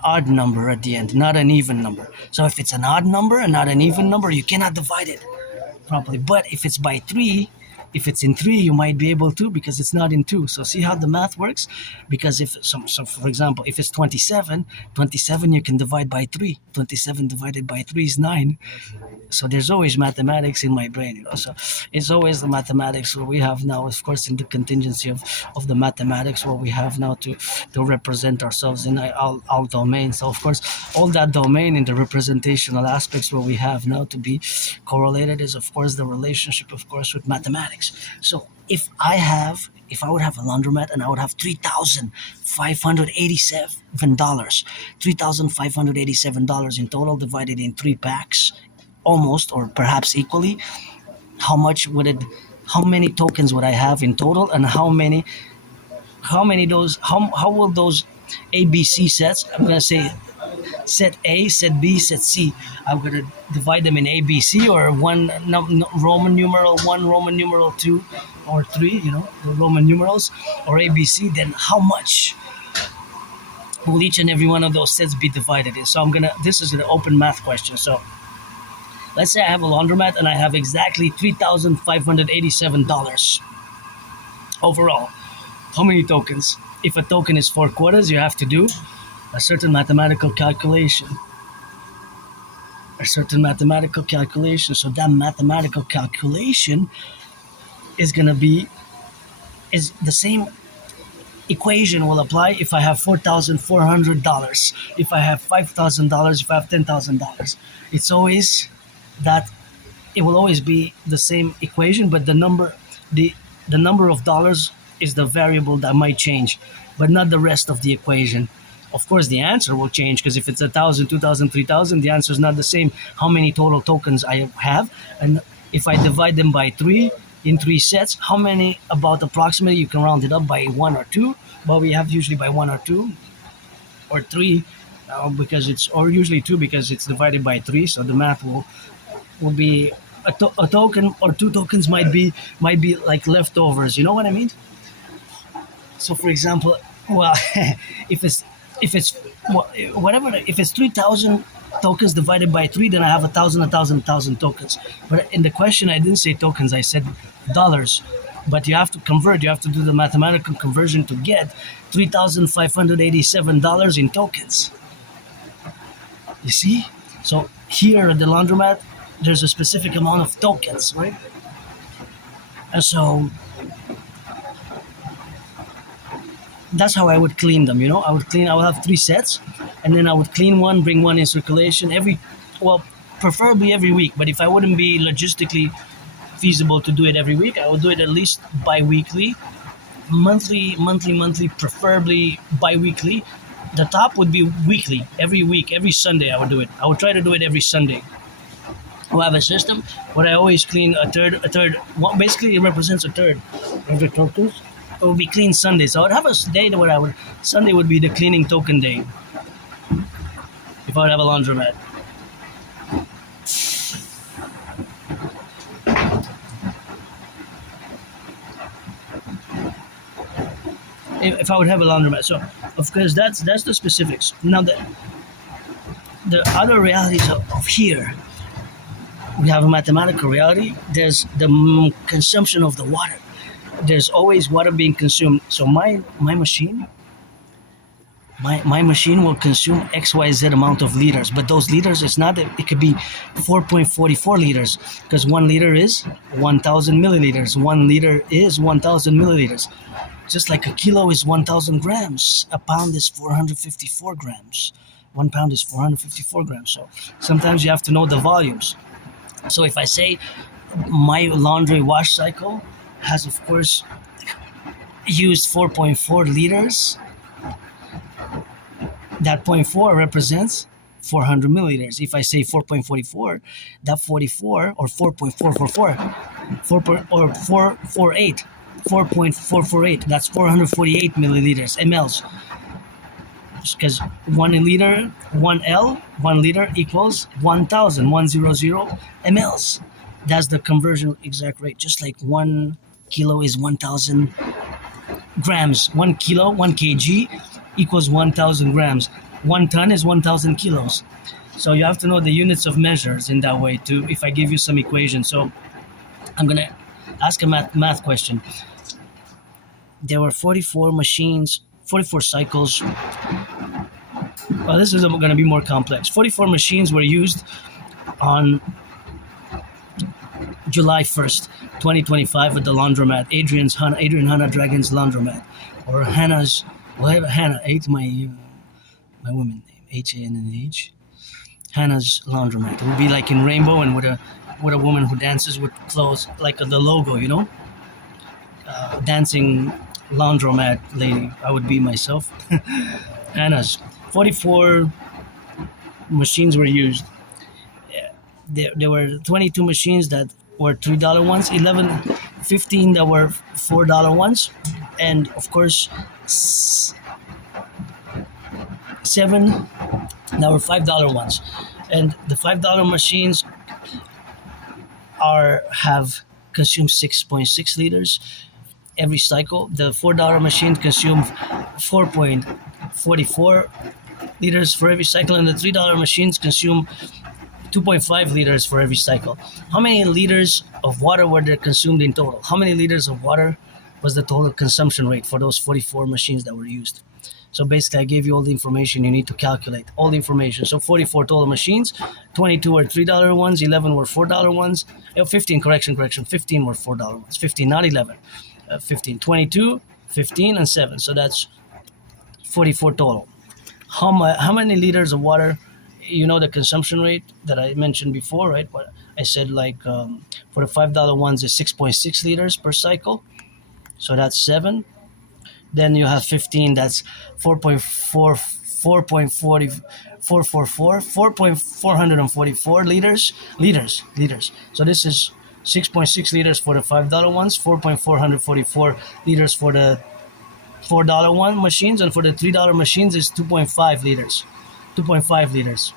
odd number at the end, not an even number. So if it's an odd number and not an even number, you cannot divide it properly. But if it's by 3, if it's in 3, you might be able to, because it's not in 2. So see how the math works? Because so for example, if it's 27 you can divide by 3. 27 divided by 3 is 9. So there's always mathematics in my brain, So it's always the mathematics what we have now, of course, in the contingency of the mathematics what we have now to represent ourselves in our domain. So of course, all that domain in the representational aspects what we have now to be correlated is, of course, the relationship, of course, with mathematics. So if I would have a laundromat and I would have $3,587 in total divided in 3 packs, almost or perhaps equally, how many tokens would I have in total, and how will those ABC sets, I'm going to say set A, set B, set C, I'm going to divide them in A, B, C, or one Roman numeral 1, Roman numeral 2, or 3, the Roman numerals, or A, B, C, then how much will each and every one of those sets be divided in? So this is an open math question. So let's say I have a laundromat and I have exactly $3,587 overall. How many tokens? If a token is 4 quarters, you have to do a certain mathematical calculation. So that mathematical calculation is the same equation will apply if I have $4,400, if I have $5,000, if I have $10,000. It's always that it will always be the same equation, but the number of dollars is the variable that might change, but not the rest of the equation. Of course, the answer will change, because if it's 1,000, 2,000, 3,000, the answer is not the same. How many total tokens I have, and if I divide them by 3 in 3 sets, how many? About approximately, you can round it up by 1 or 2, but we have usually by 1 or 2 or 3, or usually 2, because it's divided by 3. So the math will be a token or 2 tokens might be like leftovers. You know what I mean? So for example, well, if it's 3,000 tokens divided by 3, then I have 1,000 tokens. But in the question, I didn't say tokens, I said dollars. But you have to convert, you have to do the mathematical conversion to get $3,587 in tokens. You see? So here at the laundromat, there's a specific amount of tokens, right? And so that's how I would clean them, I would have 3 sets, and then I would clean one, bring one in circulation preferably every week. But if I wouldn't be logistically feasible to do it every week, I would do it at least bi-weekly, monthly, preferably bi-weekly. The top would be weekly, every week, every Sunday I would do it. I would try to do it every Sunday. I have a system where I always clean a third, basically it represents a third of the tokens. it would be clean Sunday. So I would have a day where Sunday would be the cleaning token day. If I would have a laundromat. If I would have a laundromat. So, of course, that's the specifics. Now, the other realities of here, we have a mathematical reality. There's the consumption of the water. There's always water being consumed. So my machine will consume XYZ amount of liters, but those liters is not, it could be 4.44 liters, because 1 liter is 1,000 milliliters. 1 liter is 1,000 milliliters. Just like a kilo is 1,000 grams, a pound is 454 grams. 1 pound is 454 grams. So sometimes you have to know the volumes. So if I say my laundry wash cycle has, of course, used 4.4 liters, that 0.4 represents 400 milliliters. If I say 4.44, that 44 or 4.444, or 4.448, that's 448 milliliters, mLs. Because 1 liter, 1 liter equals 1,000 mLs. That's the conversion exact rate. Just like 1 kilo is 1,000 grams. 1 kilo, 1 kg equals 1,000 grams. 1 ton is 1,000 kilos. So you have to know the units of measures in that way too. If I give you some equation, so I'm gonna ask a math question. There were 44 machines, 44 cycles. Well, this is going to be more complex. 44 machines were used on July 1st, 2025 at the laundromat, Adrian Hannah Dragon's laundromat, or Hannah's, well, Hannah, my woman name, H-A-N-N-H, Hannah's laundromat. It would be like in rainbow and with a woman who dances with clothes, like the logo, you know? Dancing laundromat lady. I would be myself. Hannah's. 44 machines were used. There were 22 machines that were $3 ones, 15 that were $4 ones, and of course 7 that were $5 ones. And the $5 machines have consumed 6.6 liters every cycle. The $4 machine consumed 4.44 liters for every cycle, and the $3 machines consume 2.5 liters for every cycle. How many liters of water were there consumed in total? How many liters of water was the total consumption rate for those 44 machines that were used? So basically, I gave you all the information you need to calculate, all the information. So 44 total machines, 22 were $3 ones, 11 were $4 ones, 15, correction, 15 were $4 ones, 15, not 11, 15, 22, 15, and 7. So that's 44 total. How many liters of water, you know the consumption rate that I mentioned before, right? What I said, like for the $5 ones is 6.6 liters per cycle. So that's 7. Then you have 15, that's 4.444 liters. So this is 6.6 liters for the $5 ones, 4.444 liters for the $4 one machines, and for the $3 machines is 2.5 liters. 2.5 liters.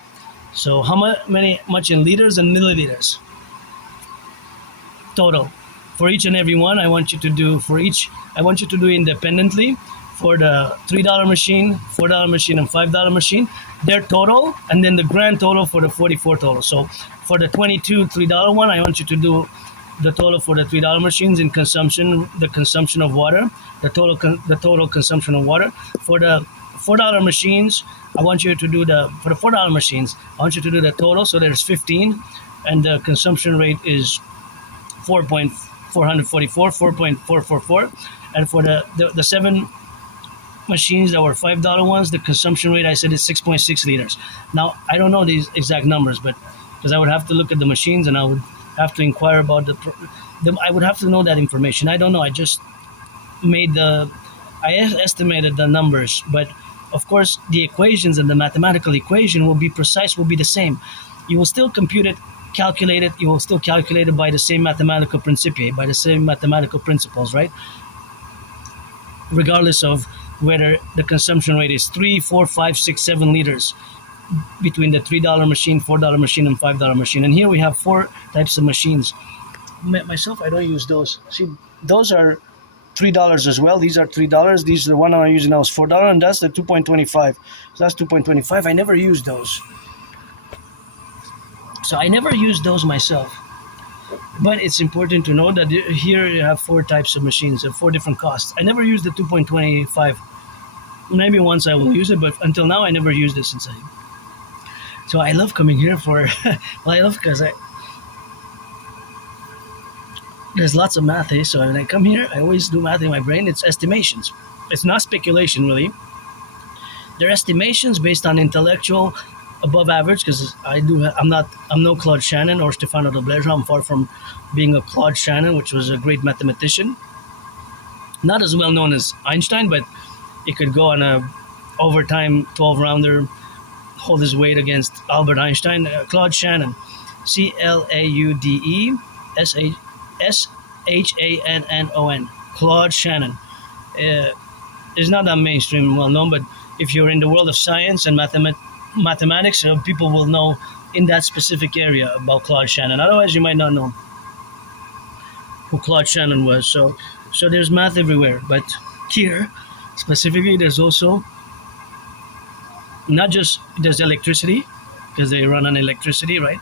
So how much in liters and milliliters total? For each and every one, I want you to do independently. For the $3 machine, $4 machine, and $5 machine, their total, and then the grand total for the 44 total. So for the 22 $3 one, I want you to do the total for the $3 machines in consumption, the consumption of water, the total consumption of water. For the $4 machines, I want you to do for the $4 machines, I want you to do the total. So there's 15, and the consumption rate is 4.444, and for the 7 machines that were $5 ones, the consumption rate, I said, is 6.6 liters. Now, I don't know these exact numbers, but because I would have to look at the machines and I would have to inquire about I would have to know that information. I don't know. I just estimated the numbers, but of course, the equations and the mathematical equation will be precise, will be the same. You will still calculate it, you will still calculate it by the same mathematical principles, right? regardless of whether the consumption rate is 3, 4, 5, 6, 7 liters between the $3 machine, $4 machine, and $5 machine. And here we have four types of machines. Myself, I don't use those. See, those are $3 as well. These are $3. These are the one I'm using now is $4, and that's the 2.25. So that's 2.25. I never use those. So I never use those myself. But it's important to know that here you have four types of machines at four different costs. I never use the 2.25. Maybe once I will use it, but until now I never used it since I. So I love coming here for. Well, I love because there's lots of math, eh? So when I come here, I always do math in my brain. It's estimations. It's not speculation, really. They're estimations based on intellectual above average. Because I'm no Claude Shannon or Stefano de Blaise. I'm far from being a Claude Shannon, which was a great mathematician. Not as well known as Einstein, but it could go on a overtime 12-rounder, hold his weight against Albert Einstein. Claude Shannon, CLAUDE SHANNON. Claude Shannon. Is not that mainstream well known, but if you're in the world of science and mathematics, people will know in that specific area about Claude Shannon. Otherwise, you might not know who Claude Shannon was. So there's math everywhere. But here, specifically, there's also not just there's electricity, because they run on electricity, right?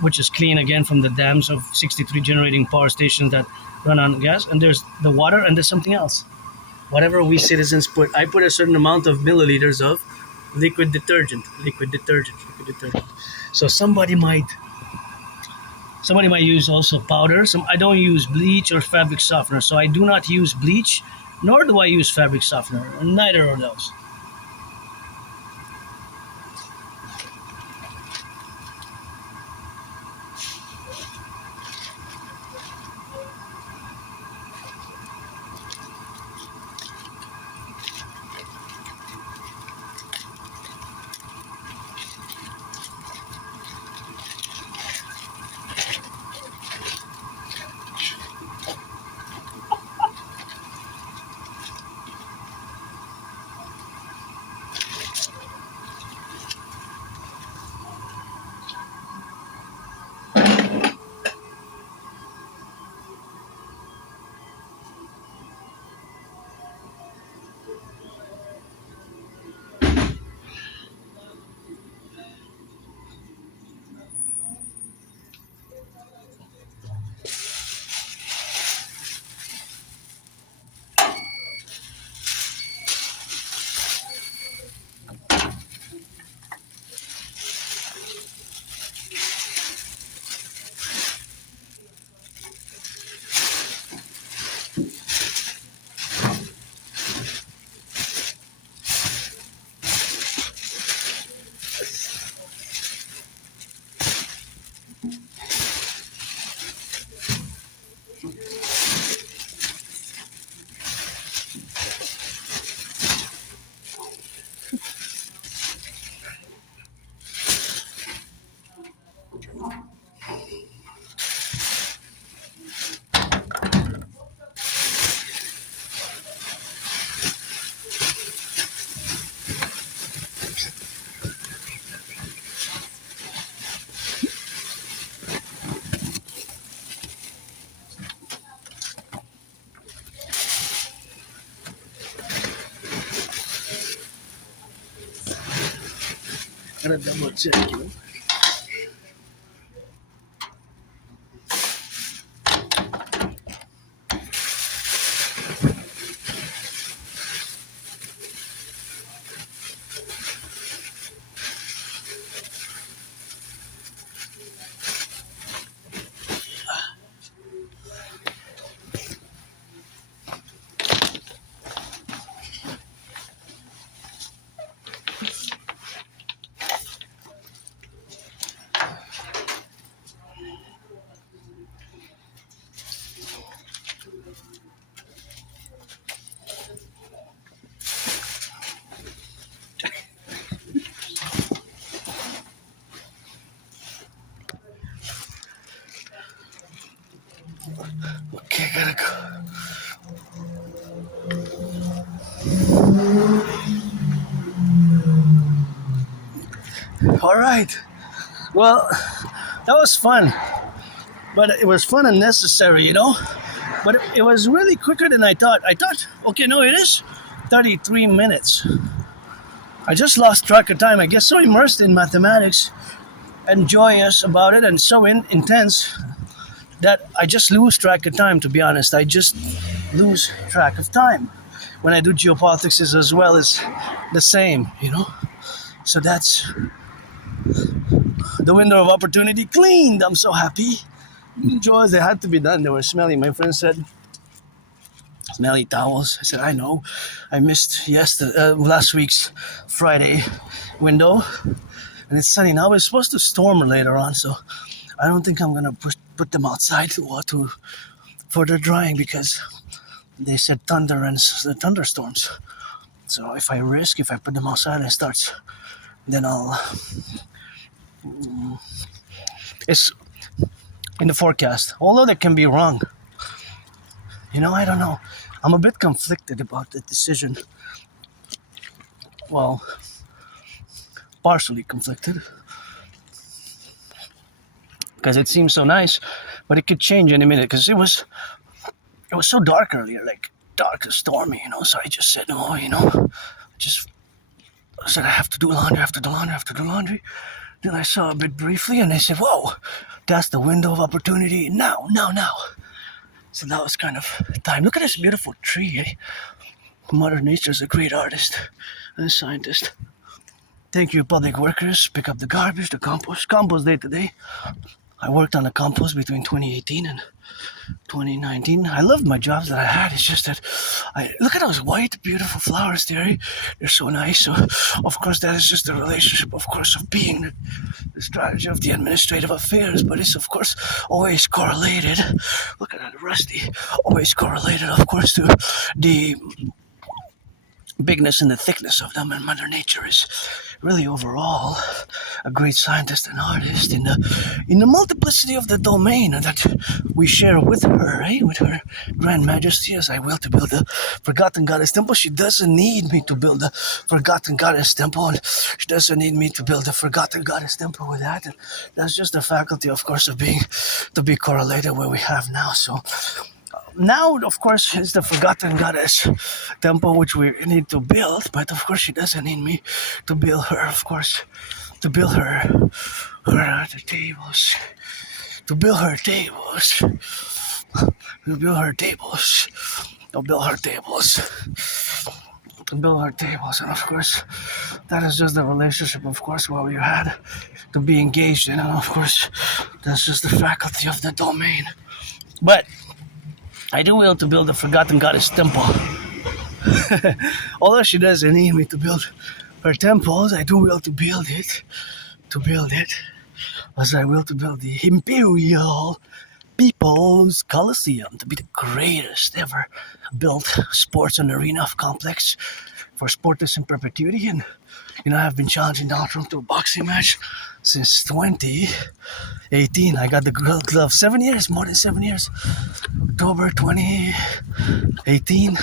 Which is clean again from the dams of 63 generating power stations that run on gas. And there's the water, and there's something else. Whatever we citizens put, I put a certain amount of milliliters of liquid detergent. So somebody might use also powder. I don't use bleach or fabric softener. So I do not use bleach, nor do I use fabric softener. Neither of those. Gotta double check, Okay, gotta go. All right. Well, that was fun, but it was fun and necessary, you know. But it was really quicker than I thought. Okay, no, it is 33 minutes. I just lost track of time. I get so immersed in mathematics and joyous about it and so intense that I just lose track of time, to be honest. I just lose track of time. When I do geopolitics is as well as the same, you know? So that's the window of opportunity cleaned. I'm so happy. Joys, they had to be done. They were smelly. My friend said, smelly towels. I said, I know. I missed last week's Friday window. And it's sunny now. It's supposed to storm later on, so I don't think I'm gonna put them outside for their drying because they said thunder and thunderstorms. So if I put them outside and it starts, then it's in the forecast. Although that can be wrong. You know, I don't know. I'm a bit conflicted about the decision. Well, partially conflicted. Because it seems so nice, but it could change any minute. Because it was so dark earlier, like dark and stormy, you know. So I just said, no, you know, I said I have to do laundry. Then I saw a bit briefly, and I said, whoa, that's the window of opportunity. Now. So that was kind of time. Look at this beautiful tree, eh? Mother Nature's a great artist and a scientist. Thank you, public workers. Pick up the garbage, the compost. Compost day today. I worked on the compost between 2018 and 2019. I loved my jobs that I had. It's just that look at those white, beautiful flowers there. They're so nice. So, of course, that is just the relationship, of course, of being the strategy of the administrative affairs. But it's, of course, always correlated. Look at that, Rusty. Always correlated, of course, to the bigness and the thickness of them, and Mother Nature is really overall a great scientist and artist in the multiplicity of the domain that we share with her, right? With her Grand Majesty, as I will, to build a forgotten goddess temple. She doesn't need me to build a forgotten goddess temple, and she doesn't need me to build a forgotten goddess temple with that. And that's just the faculty, of course, of being to be correlated where we have now. So now, of course, is the forgotten goddess temple which we need to build, but of course she doesn't need me to build her, of course, to build her tables, to build her tables, to build her tables, to build her tables, to build her tables, and of course, that is just the relationship, of course, what we had to be engaged in, and of course, that's just the faculty of the domain. But I do will to build a forgotten goddess temple. Although she doesn't need me to build her temples, I do will to build it, as I will to build the Imperial People's Coliseum, to be the greatest ever built sports and arena complex for sportists in perpetuity. And, you know, I've been challenging Donald Trump to a boxing match since 2018. I got the glove 7 years, more than 7 years. October 2018,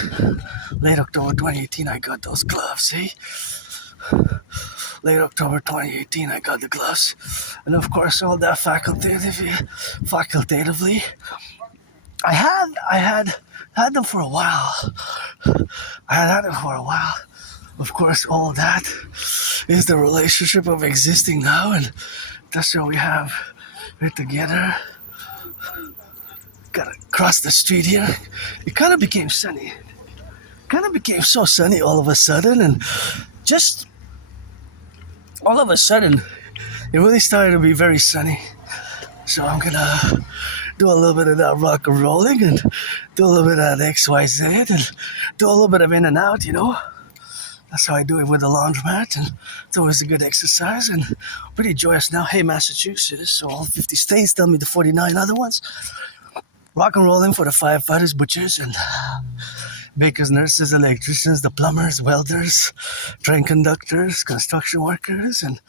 late October 2018, I got those gloves, see? Late October 2018, I got the gloves. And of course, all that facultatively, I had them for a while. Of course, all that is the relationship of existing now, and that's why we have it together. Gotta cross the street here. It kind of became sunny. So sunny all of a sudden, and just all of a sudden, it really started to be very sunny. So I'm gonna do a little bit of that rock and rolling, and do a little bit of that XYZ, and do a little bit of in and out, you know. That's how I do it with the laundromat, and it's always a good exercise, and pretty joyous now. Hey, Massachusetts, so all 50 states, tell me the 49 other ones. Rock and rolling for the firefighters, butchers, and bakers, nurses, electricians, the plumbers, welders, train conductors, construction workers, and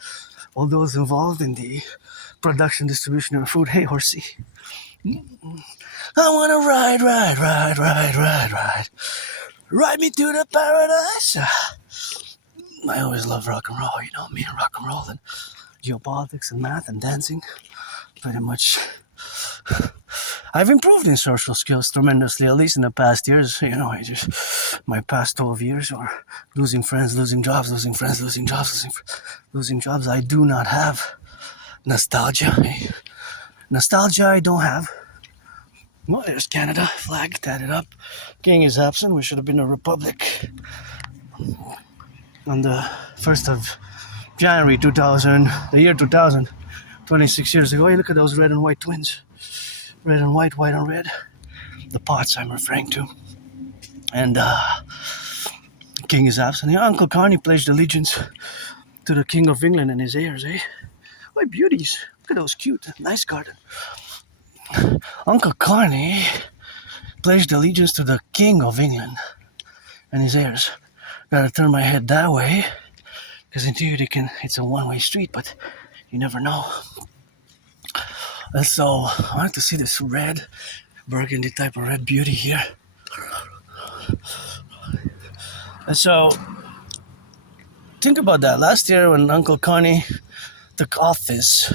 all those involved in the production, distribution of food. Hey, horsey. I want to ride. Ride me to the paradise. I always love rock and roll, you know, me and rock and roll and geopolitics and math and dancing. Pretty much. I've improved in social skills tremendously, at least in the past years. You know, my past 12 years or losing friends, losing jobs, losing friends, losing jobs, losing jobs. I do not have nostalgia. Nostalgia I don't have. Well, there's Canada, flag tatted up. King is absent. We should have been a republic. On the 1st of January 2000, the year 2000, 26 years ago. Hey, look at those red and white twins. Red and white, white and red. The pots I'm referring to. And King is absent. Yeah, Uncle Carney pledged allegiance to the King of England and his heirs, eh? Why, beauties. Look at those cute. Nice garden. Uncle Carney pledged allegiance to the King of England and his heirs. Gotta turn my head that way, because in theory it's a one-way street, but you never know. And so I wanted to see this red, burgundy type of red beauty here. And so think about that. Last year when Uncle Carney took office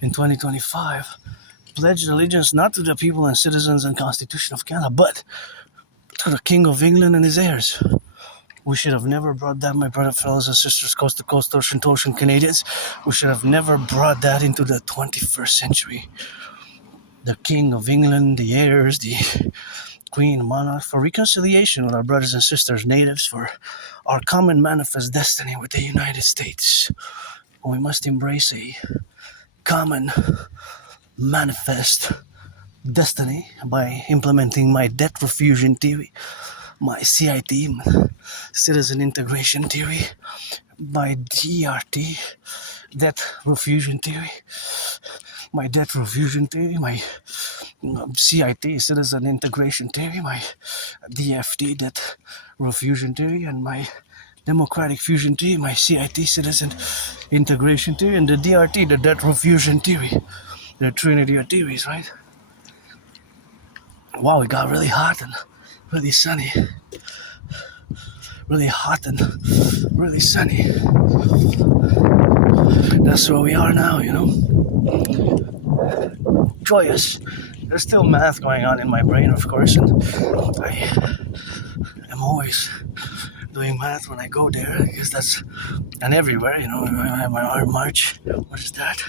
in 2025, pledged allegiance not to the people and citizens and Constitution of Canada, but to the King of England and his heirs. We should have never brought that, my brother, fellows and sisters, coast to coast, ocean to ocean Canadians. We should have never brought that into the 21st century. The King of England, the heirs, the Queen, monarch, for reconciliation with our brothers and sisters, natives, for our common manifest destiny with the United States. We must embrace a common manifest destiny by implementing my debt refusion theory, my CIT, citizen integration theory, my DRT, debt refusion theory, my debt refusion theory, my CIT, citizen integration theory, my DFT, debt refusion theory, and my democratic fusion theory, my CIT, citizen integration theory, and the DRT, the debt refusion theory. There are trinity of theories, right? Wow, it got really hot and really sunny. Really hot and really sunny. That's where we are now, you know. Joyous. There's still math going on in my brain, of course, and I am always doing math when I go there. I guess that's, and everywhere, you know. I have my arm march. What is that?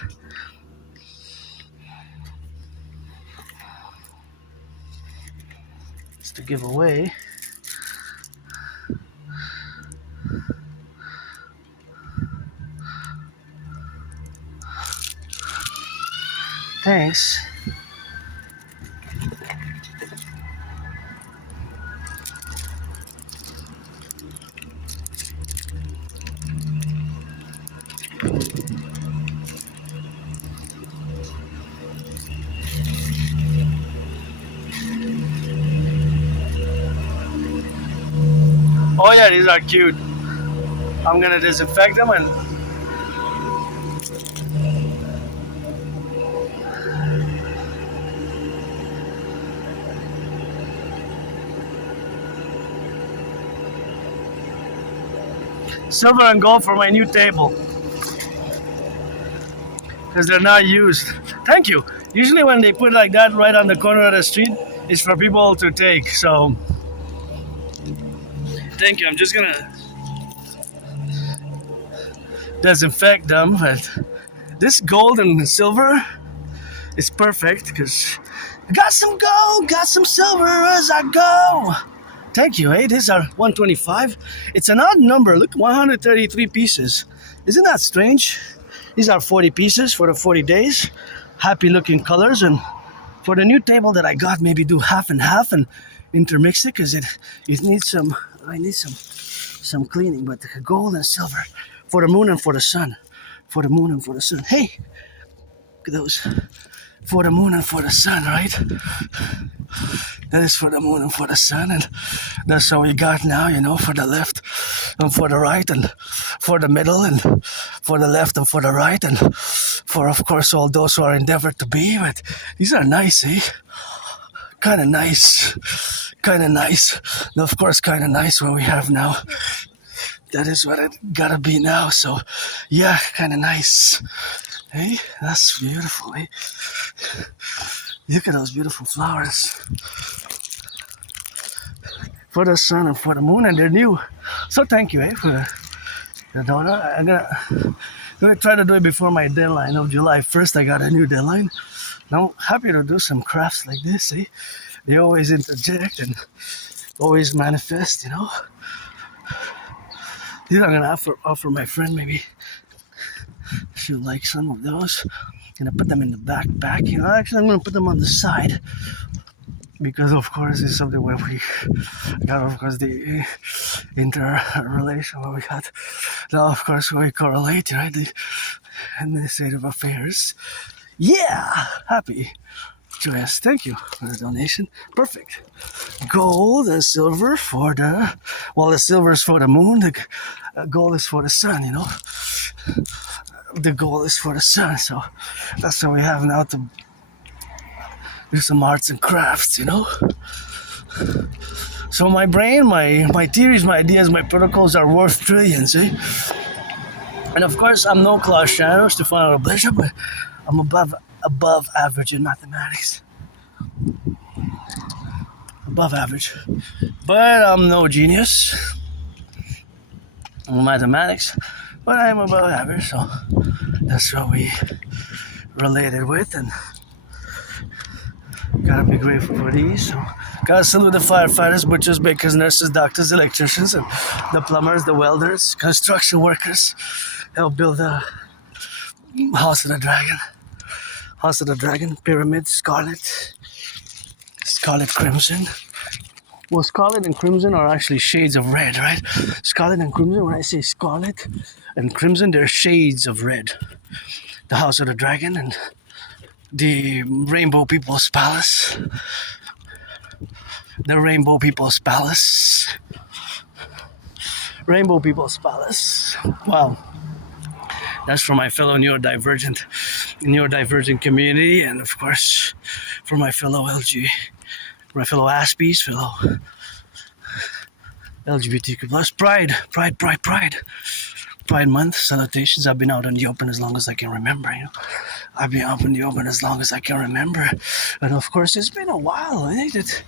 It's to give away. Thanks. Oh yeah, these are cute. I'm gonna disinfect them and silver and gold for my new table because they're not used. Thank you. Usually when they put like that right on the corner of the street, it's for people to take. So thank you. I'm just gonna disinfect them. But this gold and silver is perfect because got some gold, got some silver as I go. Thank you. Hey, these are 125. It's an odd number. Look, 133 pieces. Isn't that strange? These are 40 pieces for the 40 days. Happy looking colors. And for the new table that I got, maybe do half and half and intermix it because it needs some, I need some cleaning. But gold and silver for the moon and for the sun. For the moon and for the sun. Hey, look at those. For the moon and for the sun, right? That is for the moon and for the sun, and that's how we got now, you know, for the left and for the right, and for the middle, and for the left and for the right, and for, of course, all those who are endeavored to be. But these are nice, eh? kind of nice. Kind of nice. And of course, kind of nice what we have now. That is what it gotta be now. So, yeah, kind of nice. Hey, that's beautiful. Hey, look at those beautiful flowers. For the sun and for the moon, and they're new. So thank you, for the donut. I'm gonna try to do it before my deadline of July 1st. I got a new deadline. Now I'm happy to do some crafts like this. They always interject and always manifest. These I'm gonna offer my friend, maybe she'll like some of those. Gonna put them in the backpack. Actually I'm gonna put them on the side. Because of course it's something where we got, of course, the interrelation where we got now, of course, where we correlate, right, and the state of affairs. Yeah, happy, joyous. Thank you for the donation. Perfect. Gold and silver for the silver is for the moon. The gold is for the sun. The gold is for the sun. So that's what we have now to do some arts and crafts, So my brain, my theories, my ideas, my protocols are worth trillions, And of course, I'm no Klaus Schano, Stefano Oblesha, but I'm above average in mathematics. Above average. But I'm no genius in mathematics, but I'm above average, so that's what we related with, and gotta be grateful for these. So, gotta salute the firefighters, butchers, bakers, nurses, doctors, electricians, and the plumbers, the welders, construction workers. Help build the House of the Dragon. House of the Dragon, pyramid, scarlet crimson. Well, scarlet and crimson are actually shades of red, right? Scarlet and crimson, when I say scarlet and crimson, they're shades of red. The House of the Dragon and the Rainbow People's Palace. The Rainbow People's Palace. Rainbow People's Palace. Wow. That's for my fellow neurodivergent community, and of course for my fellow Aspies, fellow LGBTQ plus. Pride month, salutations. I've been out in the open as long as I can remember, I've been out in the open as long as I can remember. And of course it's been a while. I think that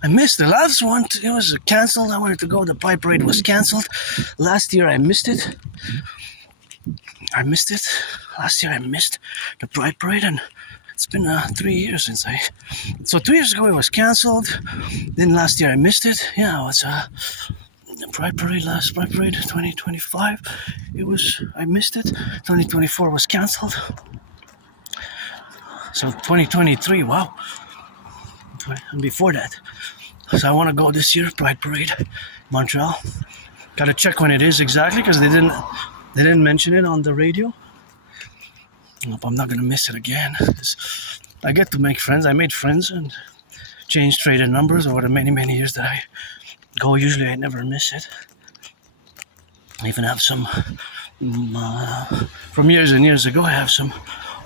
I missed the last one. It was cancelled. I wanted to go. The Pride Parade was cancelled. Last year I missed it. Last year I missed the Pride Parade, and it's been 3 years since So 2 years ago it was cancelled. Then last year I missed it. Yeah, it was Pride Parade, last Pride Parade, 2025. I missed it. 2024 was cancelled. So 2023, wow. And before that. So I want to go this year, Pride Parade, Montreal. Gotta check when it is exactly, because they didn't mention it on the radio. Hope I'm not gonna miss it again. I get to make friends. I made friends and changed traded numbers over the many years that I go. Usually I never miss it. I even have some from years and years ago. I have some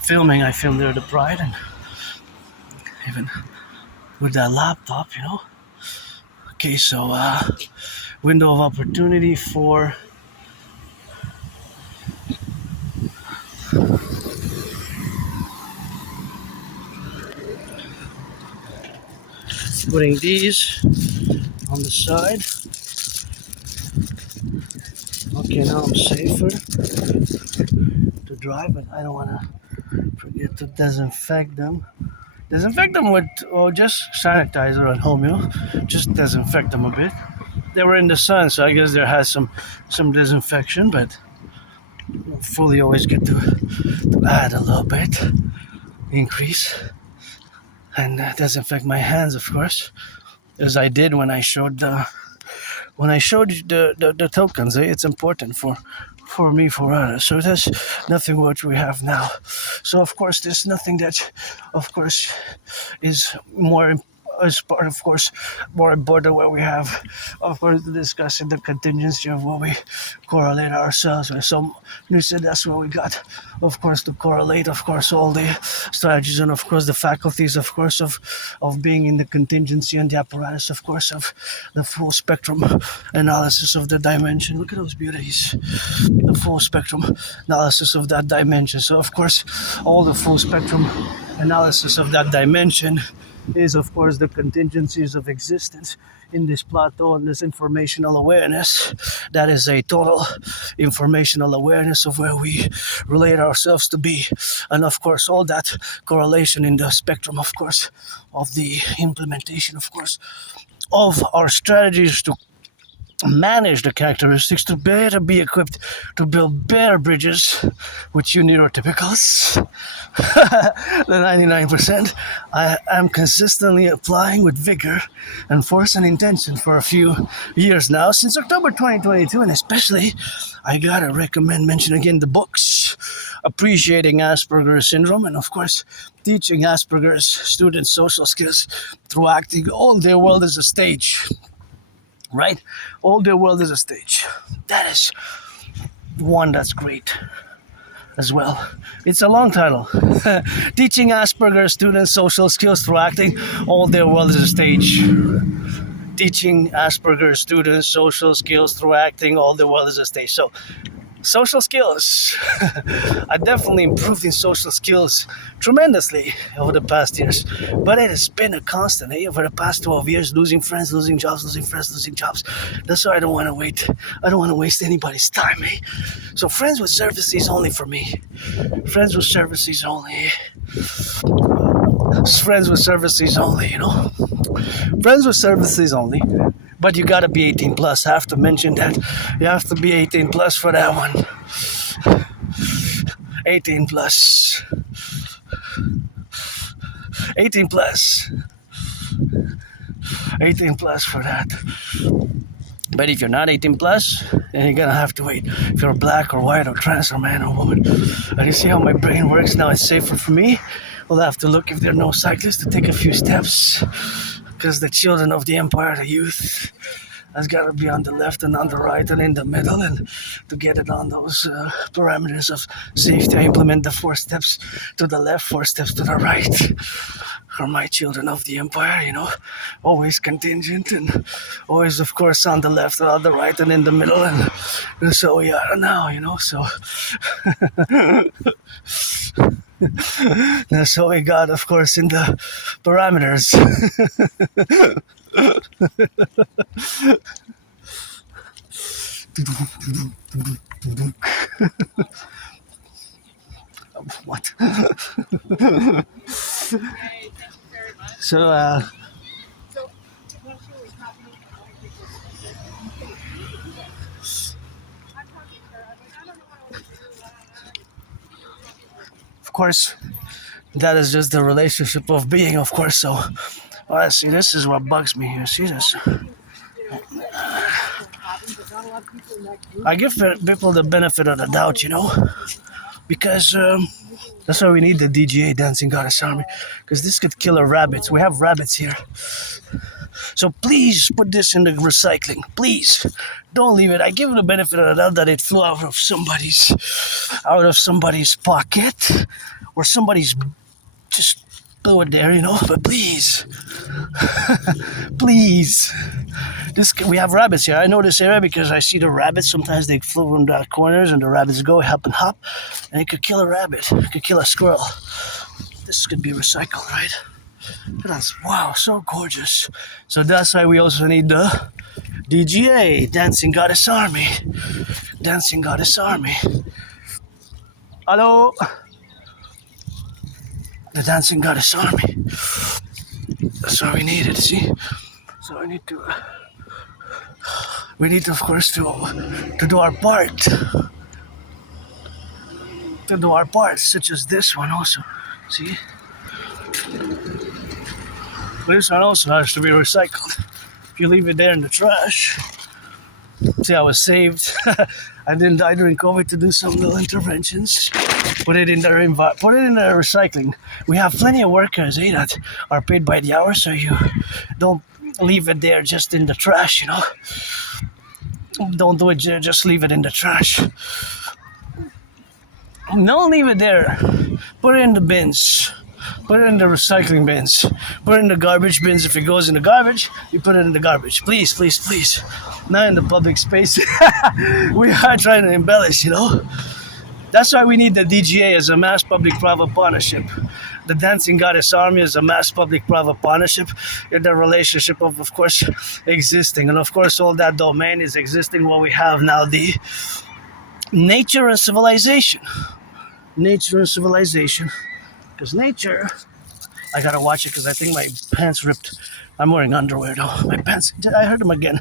filming. I filmed there at the Pride, and even with that laptop, Okay, so window of opportunity for putting these on the side. Okay, now I'm safer to drive, but I don't want to forget to disinfect them. Disinfect them with, just sanitizer at home, Just disinfect them a bit. They were in the sun, so I guess there has some disinfection, but fully always get to add a little bit, increase, and disinfect my hands, of course, as I did when I showed the tokens. It's important for me, for others. So that's nothing what we have now. So of course there's nothing that, of course, is more as part, of course, more important where we have, of course, discussing the contingency of what we correlate ourselves with. So you said that's where we got, of course, to correlate, of course, all the strategies and, of course, the faculties, of course, of being in the contingency and the apparatus, of course, of the full spectrum analysis of the dimension. Look at those beauties. The full spectrum analysis of that dimension. So, of course, all the full spectrum analysis of that dimension is, of course, the contingencies of existence in this plateau and this informational awareness. That is a total informational awareness of where we relate ourselves to be. And, of course, all that correlation in the spectrum, of course, of the implementation, of course, of our strategies to manage the characteristics to better be equipped to build better bridges with you neurotypicals. The 99% I am consistently applying with vigor and force and intention for a few years now, since October 2022, and especially I gotta mention again the books Appreciating Asperger's Syndrome, and of course teaching Asperger's students social skills through acting. All their world is a stage. Right? All their world is a stage. That is one that's great as well. It's a long title. Teaching Asperger's students social skills through acting. All their world is a stage. Teaching Asperger's students social skills through acting. All their world is a stage. So, social skills. I definitely improved in social skills tremendously over the past years. But it has been a constant, over the past 12 years, losing friends, losing jobs, losing friends, losing jobs. That's why I don't want to wait. I don't want to waste anybody's time. So friends with services only for me. Friends with services only. Friends with services only, Friends with services only. But you gotta be 18 plus. I have to mention that. You have to be 18 plus for that one. 18 plus. 18 plus. 18 plus for that. But if you're not 18 plus, then you're gonna have to wait. If you're black or white or trans or man or woman. And you see how my brain works now? It's safer for me. We'll have to look if there are no cyclists to take a few steps. Because the children of the empire, the youth, has got to be on the left and on the right and in the middle, and to get it on those parameters of safety, I implement the 4 steps to the left, 4 steps to the right. For my children of the empire, always contingent and always, of course, on the left and on the right and in the middle, and so we are now, so. That's what we got, of course, in the parameters. What? So, of course, that is just the relationship of being, of course. So, see, this is what bugs me here. See this? I give people the benefit of the doubt, because that's why we need the DGA, Dancing Goddess Army, because this could kill our rabbits. We have rabbits here. So please put this in the recycling. Please don't leave it. I give it the benefit of the doubt that it flew out of somebody's pocket, or somebody's just blew it there, But please, please. We have rabbits here. I know this area because I see the rabbits. Sometimes they flow from the corners and the rabbits go hop and hop, and it could kill a rabbit. It could kill a squirrel. This could be recycled, right? That's, wow, so gorgeous. So that's why we also need the DGA, Dancing Goddess Army. Dancing Goddess Army. Hello? The Dancing Goddess Army. That's what we needed, see? So we need, of course, to do our part. To do our part, such as this one also. See? This one also has to be recycled. If you leave it there in the trash. See, I was saved. I didn't die during COVID to do some little interventions. put it in the recycling. We have plenty of workers, that are paid by the hour, so you don't leave it there just in the trash, Don't do it, just leave it in the trash. Don't leave it there. Put it in the bins. Put it in the recycling bins. Put it in the garbage bins. If it goes in the garbage, you put it in the garbage. Please, please, please. Not in the public space. We are trying to embellish, That's why we need the DGA as a mass public-private partnership. The Dancing Goddess Army is a mass public-private partnership. In the relationship of course, existing. And of course, all that domain is existing what we have now, the nature and civilization. Nature and civilization. Because nature, I gotta watch it because I think my pants ripped. I'm wearing underwear though. My pants, I heard them again.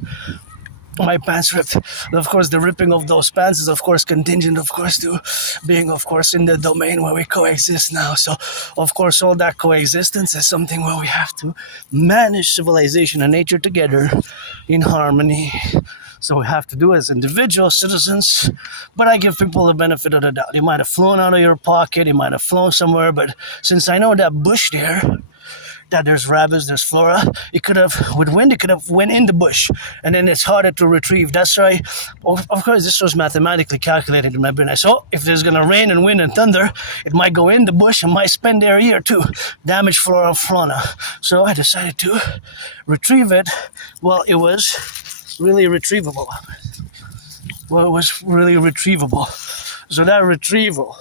My pants ripped. Of course, the ripping of those pants is, of course, contingent, of course, to being, of course, in the domain where we coexist now. So, of course, all that coexistence is something where we have to manage civilization and nature together in harmony. So we have to do as individual citizens. But I give people the benefit of the doubt. You might have flown out of your pocket. You might have flown somewhere. But since I know that bush there, that there's rabbits, there's flora, it could have, with wind, it could have went in the bush. And then it's harder to retrieve. That's why, of course, this was mathematically calculated in my brain. So if there's going to rain and wind and thunder, it might go in the bush and might spend there a year or two. Damage flora and fauna. So I decided to retrieve it. Well, it was really retrievable. So that retrieval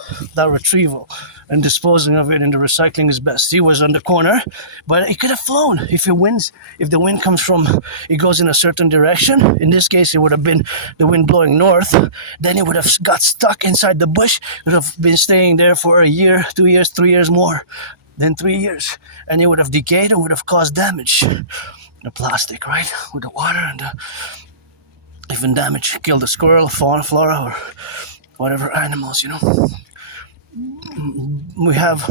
and disposing of it in the recycling is best. He was on the corner, but he could have flown. If the wind comes from, it goes in a certain direction. In this case, it would have been the wind blowing north. Then it would have got stuck inside the bush. It would have been staying there for a year, 2 years, 3 years more than 3 years. And it would have decayed and would have caused damage. The plastic, right? With the water and even damage, killed the squirrel, fauna, flora, or whatever animals, We have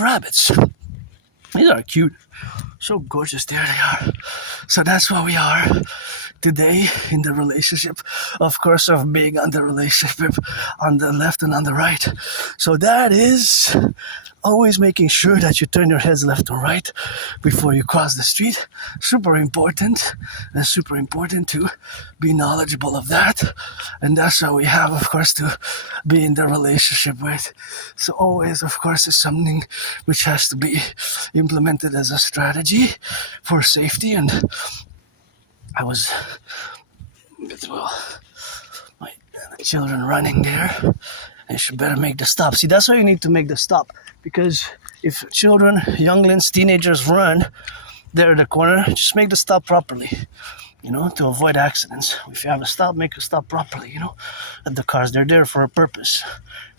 rabbits. These are cute. So gorgeous, there they are. So that's what we are today in the relationship, of course, of being on the relationship on the left and on the right. So that is always making sure that you turn your heads left and right before you cross the street. Super important, and super important to be knowledgeable of that. And that's how we have, of course, to be in the relationship with. So always, of course, is something which has to be implemented as a strategy for safety. And I was, my children running there. You should better make the stop. See, that's why you need to make the stop. Because if children, younglings, teenagers run there at the corner, just make the stop properly, to avoid accidents. If you have a stop, make a stop properly, And the cars, they're there for a purpose.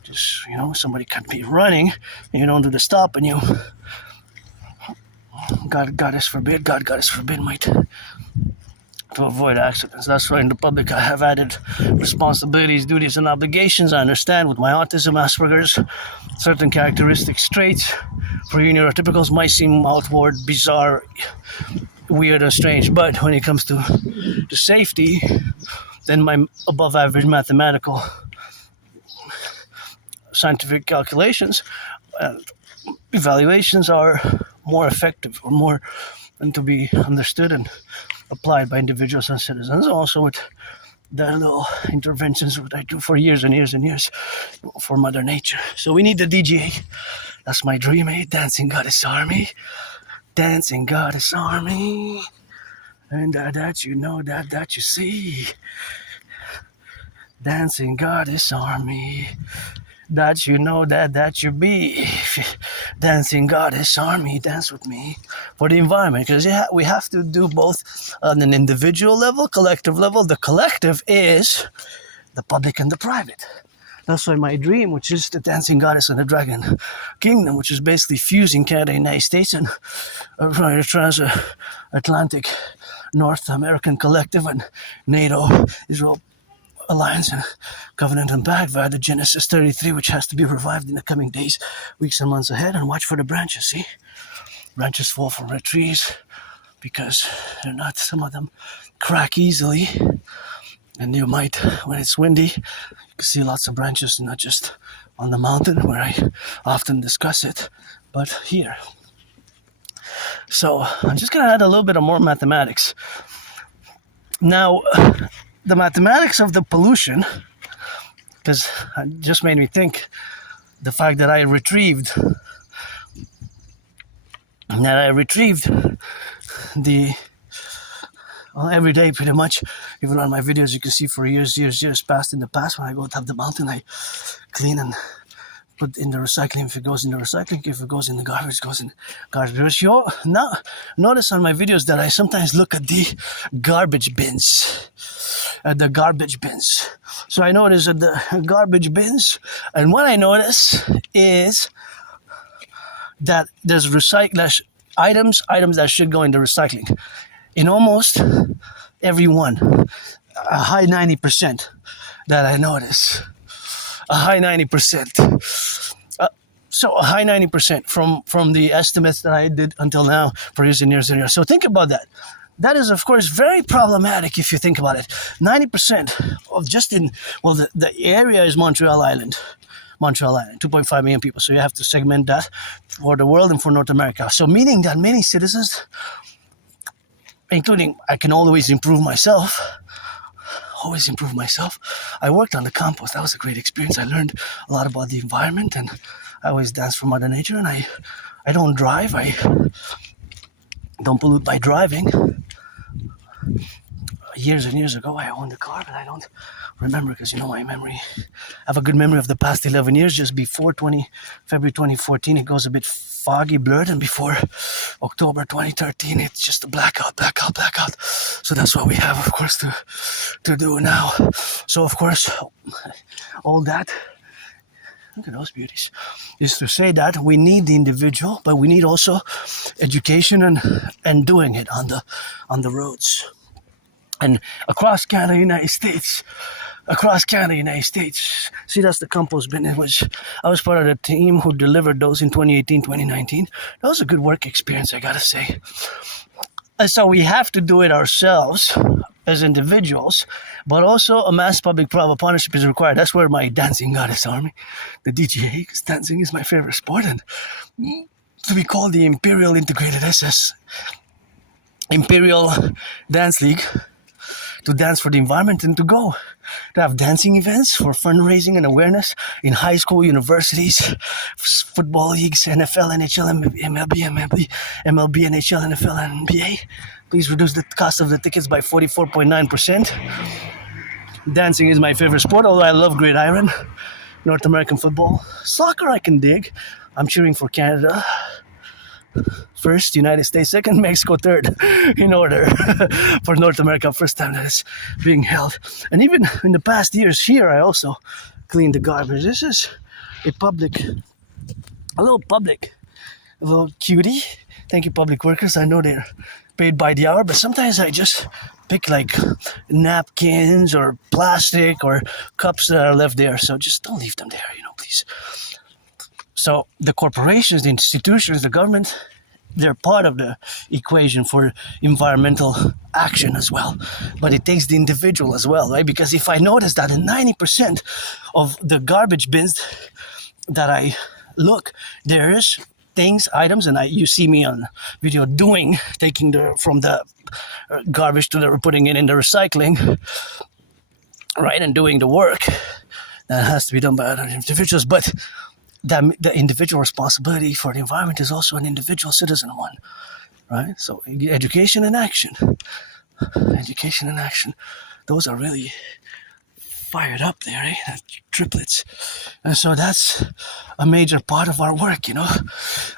Just, somebody can be running and you don't do the stop and you, God forbid, might to avoid accidents. That's why in the public I have added responsibilities, duties, and obligations. I understand with my autism, Asperger's, certain characteristics, traits for neurotypicals might seem outward, bizarre, weird, or strange. But when it comes to safety, then my above average mathematical scientific calculations evaluations are more effective or more and to be understood and applied by individuals and citizens. Also with the little interventions that I do for years and years and years for Mother Nature. So we need the DGA. That's my dream, Dancing Goddess Army. Dancing Goddess Army. And that you know, that you see. Dancing Goddess Army. That you know, that you be. Dancing Goddess Army, dance with me for the environment. Because we have to do both on an individual level, collective level. The collective is the public and the private. That's why my dream, which is the Dancing Goddess and the Dragon Kingdom, which is basically fusing Canada, United States, and a transatlantic North American collective and NATO, Israel Alliance and Covenant and Pact via the Genesis 33, which has to be revived in the coming days, weeks, and months ahead. And watch for the branches, see? Branches fall from the trees because they're not, some of them crack easily. And you might, when it's windy, you can see lots of branches, not just on the mountain where I often discuss it, but here. So I'm just going to add a little bit of more mathematics. Now, the mathematics of the pollution, because it just made me think, the fact that I retrieved the every day pretty much, even on my videos, you can see for years past in the past, when I go up the mountain, I clean and put in the recycling. If it goes in the recycling, if it goes in the garbage, it goes in garbage. Now, notice on my videos that I sometimes look at the garbage bins. So I notice at the garbage bins, and what I notice is that there's items that should go into recycling. In almost every one, a high 90% that I notice. A high 90%. So a high 90% from the estimates that I did until now for years and years and years. So think about that. That is, of course, very problematic if you think about it. 90% of the area is Montreal Island, 2.5 million people. So you have to segment that for the world and for North America. So meaning that many citizens, including I can always improve myself. I worked on the compost. That was a great experience. I learned a lot about the environment, and I always dance for Mother Nature. And I don't drive. I don't pollute by driving. Years and years ago, I owned a car, but I don't remember because, my memory. I have a good memory of the past 11 years. Just before February 2014, it goes a bit foggy, blurred, and before October 2013, it's just a blackout. So that's what we have, of course, to do now. So, of course, all that, look at those beauties, is to say that we need the individual, but we need also education and doing it on the roads. And across Canada, United States. See, that's the compost bin, which I was part of the team who delivered those in 2018, 2019. That was a good work experience, I gotta say. And so we have to do it ourselves as individuals, but also a mass public-private partnership is required. That's where my dancing got its army, the DGA, because dancing is my favorite sport, and to be called the Imperial Integrated SS, Imperial Dance League, to dance for the environment and to have dancing events for fundraising and awareness in high school, universities, football leagues, NFL, NHL, MLB, NHL, NFL, and NBA. Please reduce the cost of the tickets by 44.9%. Dancing is my favorite sport, although I love gridiron, North American football. Soccer I can dig. I'm cheering for Canada first, United States second, Mexico third, in order for North America, first time that it's being held. And even in the past years here, I also cleaned the garbage. This is a little cutie. Thank you, public workers. I know they're paid by the hour, but sometimes I just pick like napkins or plastic or cups that are left there. So just don't leave them there, please. So the corporations, the institutions, the government, they're part of the equation for environmental action as well. But it takes the individual as well, right? Because if I notice that in 90% of the garbage bins that I look, there is items, and you see me on video taking from the garbage to putting it in the recycling, right? And doing the work that has to be done by other individuals. But that the individual responsibility for the environment is also an individual citizen one, right? So education and action. Those are really fired up there, eh? Triplets. And so that's a major part of our work,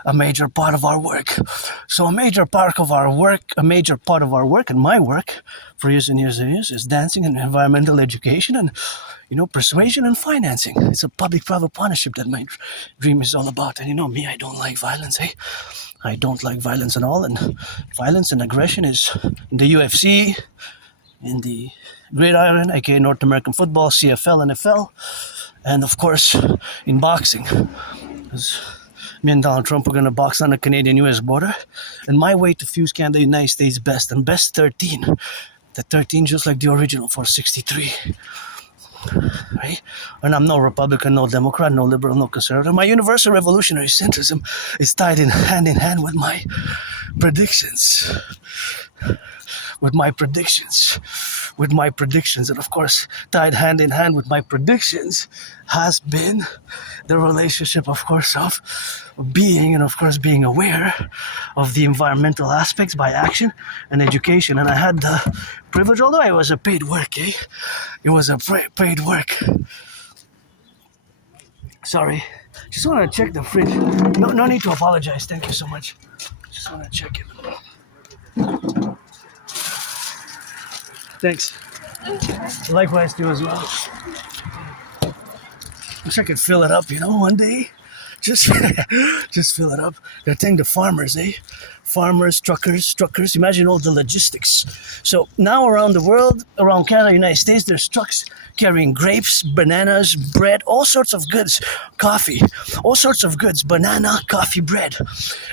a major part of our work. So a major part of our work and my work for years and years and years is dancing and environmental education and, persuasion and financing. It's a public-private partnership that my dream is all about. And me, I don't like violence, eh? I don't like violence at all. And violence and aggression is in the UFC, in the gridiron, aka North American football, CFL, NFL, and of course in boxing. Because me and Donald Trump are going to box on the Canadian-US border. And my way to fuse Canada, United States best, and best 13. The 13, just like the original 463. Right? And I'm no Republican, no Democrat, no liberal, no conservative. My universal revolutionary centrism is tied in hand with my predictions. With my predictions. And of course, tied hand in hand with my predictions has been the relationship, of course, of being and, of course, being aware of the environmental aspects by action and education. And I had the privilege, although it was a paid work, It was a paid work. Sorry. Just want to check the fridge. No need to apologize. Thank you so much. Just want to check it. Thanks. Likewise to you as well. Wish I could fill it up, one day. Just fill it up. They're telling the farmers, Farmers, truckers. Imagine all the logistics. So now around the world, around Canada, United States, there's trucks carrying grapes, bananas, bread, all sorts of goods, coffee, all sorts of goods, banana, coffee, bread.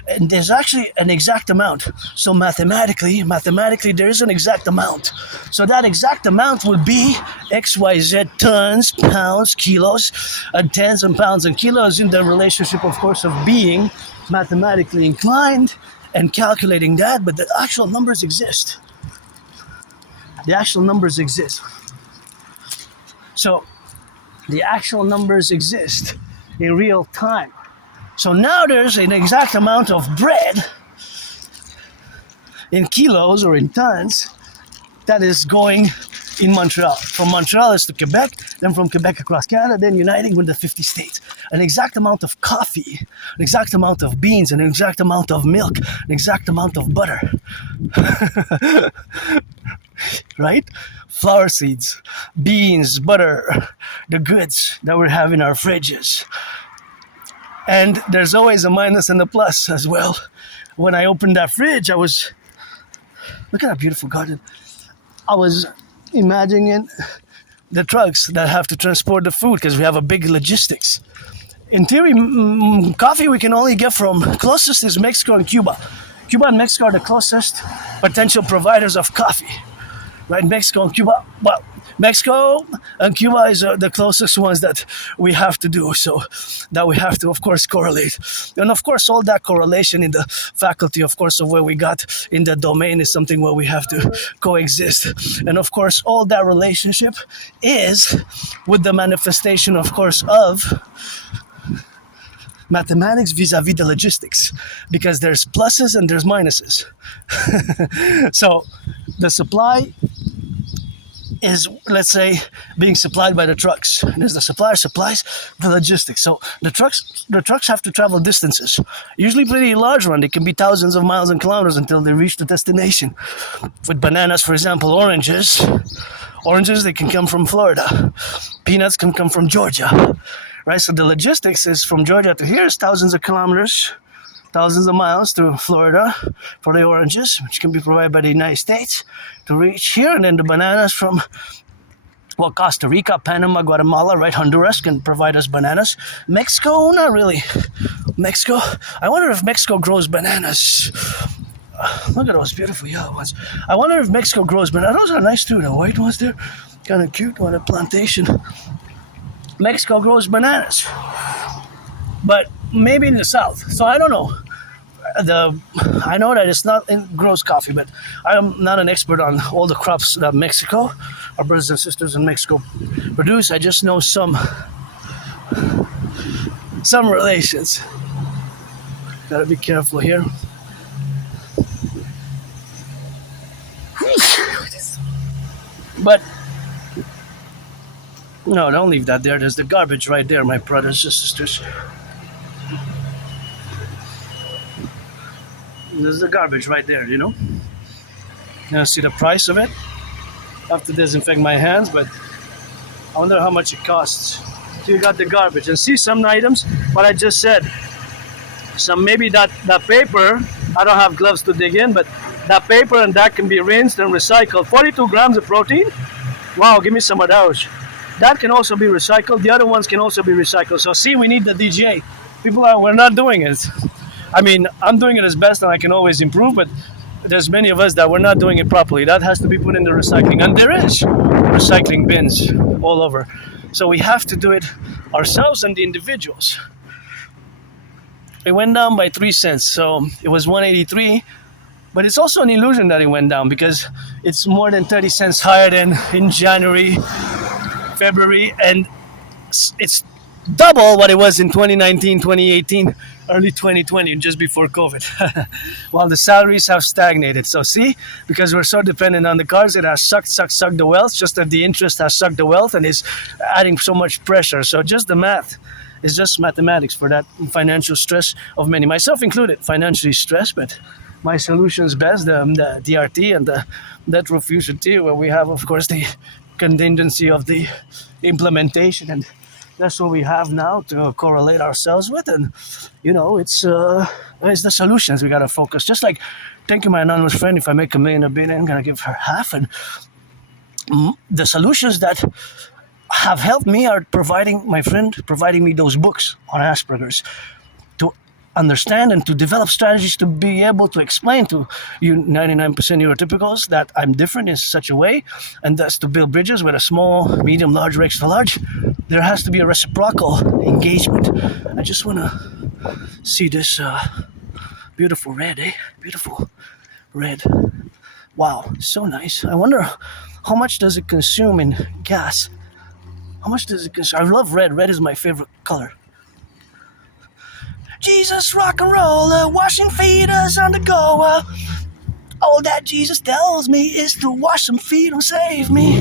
And there's actually an exact amount. So mathematically, there is an exact amount. So that exact amount would be XYZ tons, pounds, kilos, and tens and pounds and kilos in the relationship, of course, of being mathematically inclined and calculating that, but the actual numbers exist. So the actual numbers exist in real time. So now there's an exact amount of bread in kilos or in tons that is going in Montreal. From Montreal is to Quebec, then from Quebec across Canada, then uniting with the 50 states. An exact amount of coffee, an exact amount of beans, an exact amount of milk, an exact amount of butter. Right? Flower seeds, beans, butter, the goods that we have in our fridges. And there's always a minus and a plus as well. When I opened that fridge, look at that beautiful garden. I was imagining the trucks that have to transport the food because we have a big logistics. In theory, coffee we can only get from closest is Mexico and Cuba. Cuba and Mexico are the closest potential providers of coffee. Right, Mexico and Cuba. Well, Mexico and Cuba is the closest ones that we have to do. So that we have to, of course, correlate. And of course, all that correlation in the faculty, of course, of where we got in the domain is something where we have to coexist. And of course, all that relationship is with the manifestation, of course, of mathematics vis-a-vis the logistics, because there's pluses and there's minuses. So the supply is, let's say, being supplied by the trucks. There's the supplier supplies the logistics. So the trucks have to travel distances, usually pretty large one. They can be thousands of miles and kilometers until they reach the destination. With bananas, for example, oranges, they can come from Florida. Peanuts can come from Georgia. Right, so the logistics is from Georgia to here is thousands of kilometers, thousands of miles to Florida for the oranges, which can be provided by the United States to reach here. And then the bananas from, Costa Rica, Panama, Guatemala, right, Honduras can provide us bananas. Mexico, not really. I wonder if Mexico grows bananas. Look at those beautiful yellow ones. I wonder if Mexico grows bananas. Those are nice too, the white ones there. Kind of cute, what a plantation. Mexico grows bananas, but maybe in the south. So I don't know. I know that it grows coffee, but I am not an expert on all the crops that Mexico, our brothers and sisters in Mexico, produce. I just know some relations. Gotta be careful here. But no, don't leave that there. There's the garbage right there, my brothers and sisters. There's the garbage right there, Now see the price of it? I have to disinfect my hands, but I wonder how much it costs. So you got the garbage. And see some items, what I just said. Some maybe that paper, I don't have gloves to dig in, but that paper and that can be rinsed and recycled. 42 grams of protein? Wow, give me some of those. That can also be recycled. The other ones can also be recycled. So see, we need the DGA. We're not doing it. I mean, I'm doing it as best and I can always improve, but there's many of us that we're not doing it properly. That has to be put in the recycling, and there is recycling bins all over. So we have to do it ourselves and the individuals. It went down by 3 cents, so it was 183. But it's also an illusion that it went down because it's more than 30 cents higher than in January, February, and it's double what it was in 2019, 2018, early 2020, just before COVID, while the salaries have stagnated. So see, because we're so dependent on the cars, it has sucked the wealth, just that the interest has sucked the wealth and is adding so much pressure. So just the math is just mathematics for that financial stress of many, myself included, financially stressed, but my solutions best, the DRT and the debt refusion T, where we have, of course, the contingency of the implementation, and that's what we have now to correlate ourselves with. And it's the solutions we gotta focus. Just like, thank you, my anonymous friend. If I make $1 million, I'm gonna give her half. And the solutions that have helped me are providing me those books on Asperger's, to understand and to develop strategies to be able to explain to you 99% neurotypicals that I'm different in such a way, and thus to build bridges with a small, medium, large, or extra large. There has to be a reciprocal engagement. I just want to see this beautiful red, Beautiful red. Wow, so nice. I wonder how much does it consume in gas? How much does it consume? I love red. Red is my favorite color. Jesus, rock and roll, washing feet is on the go. All that Jesus tells me is to wash some feet and save me.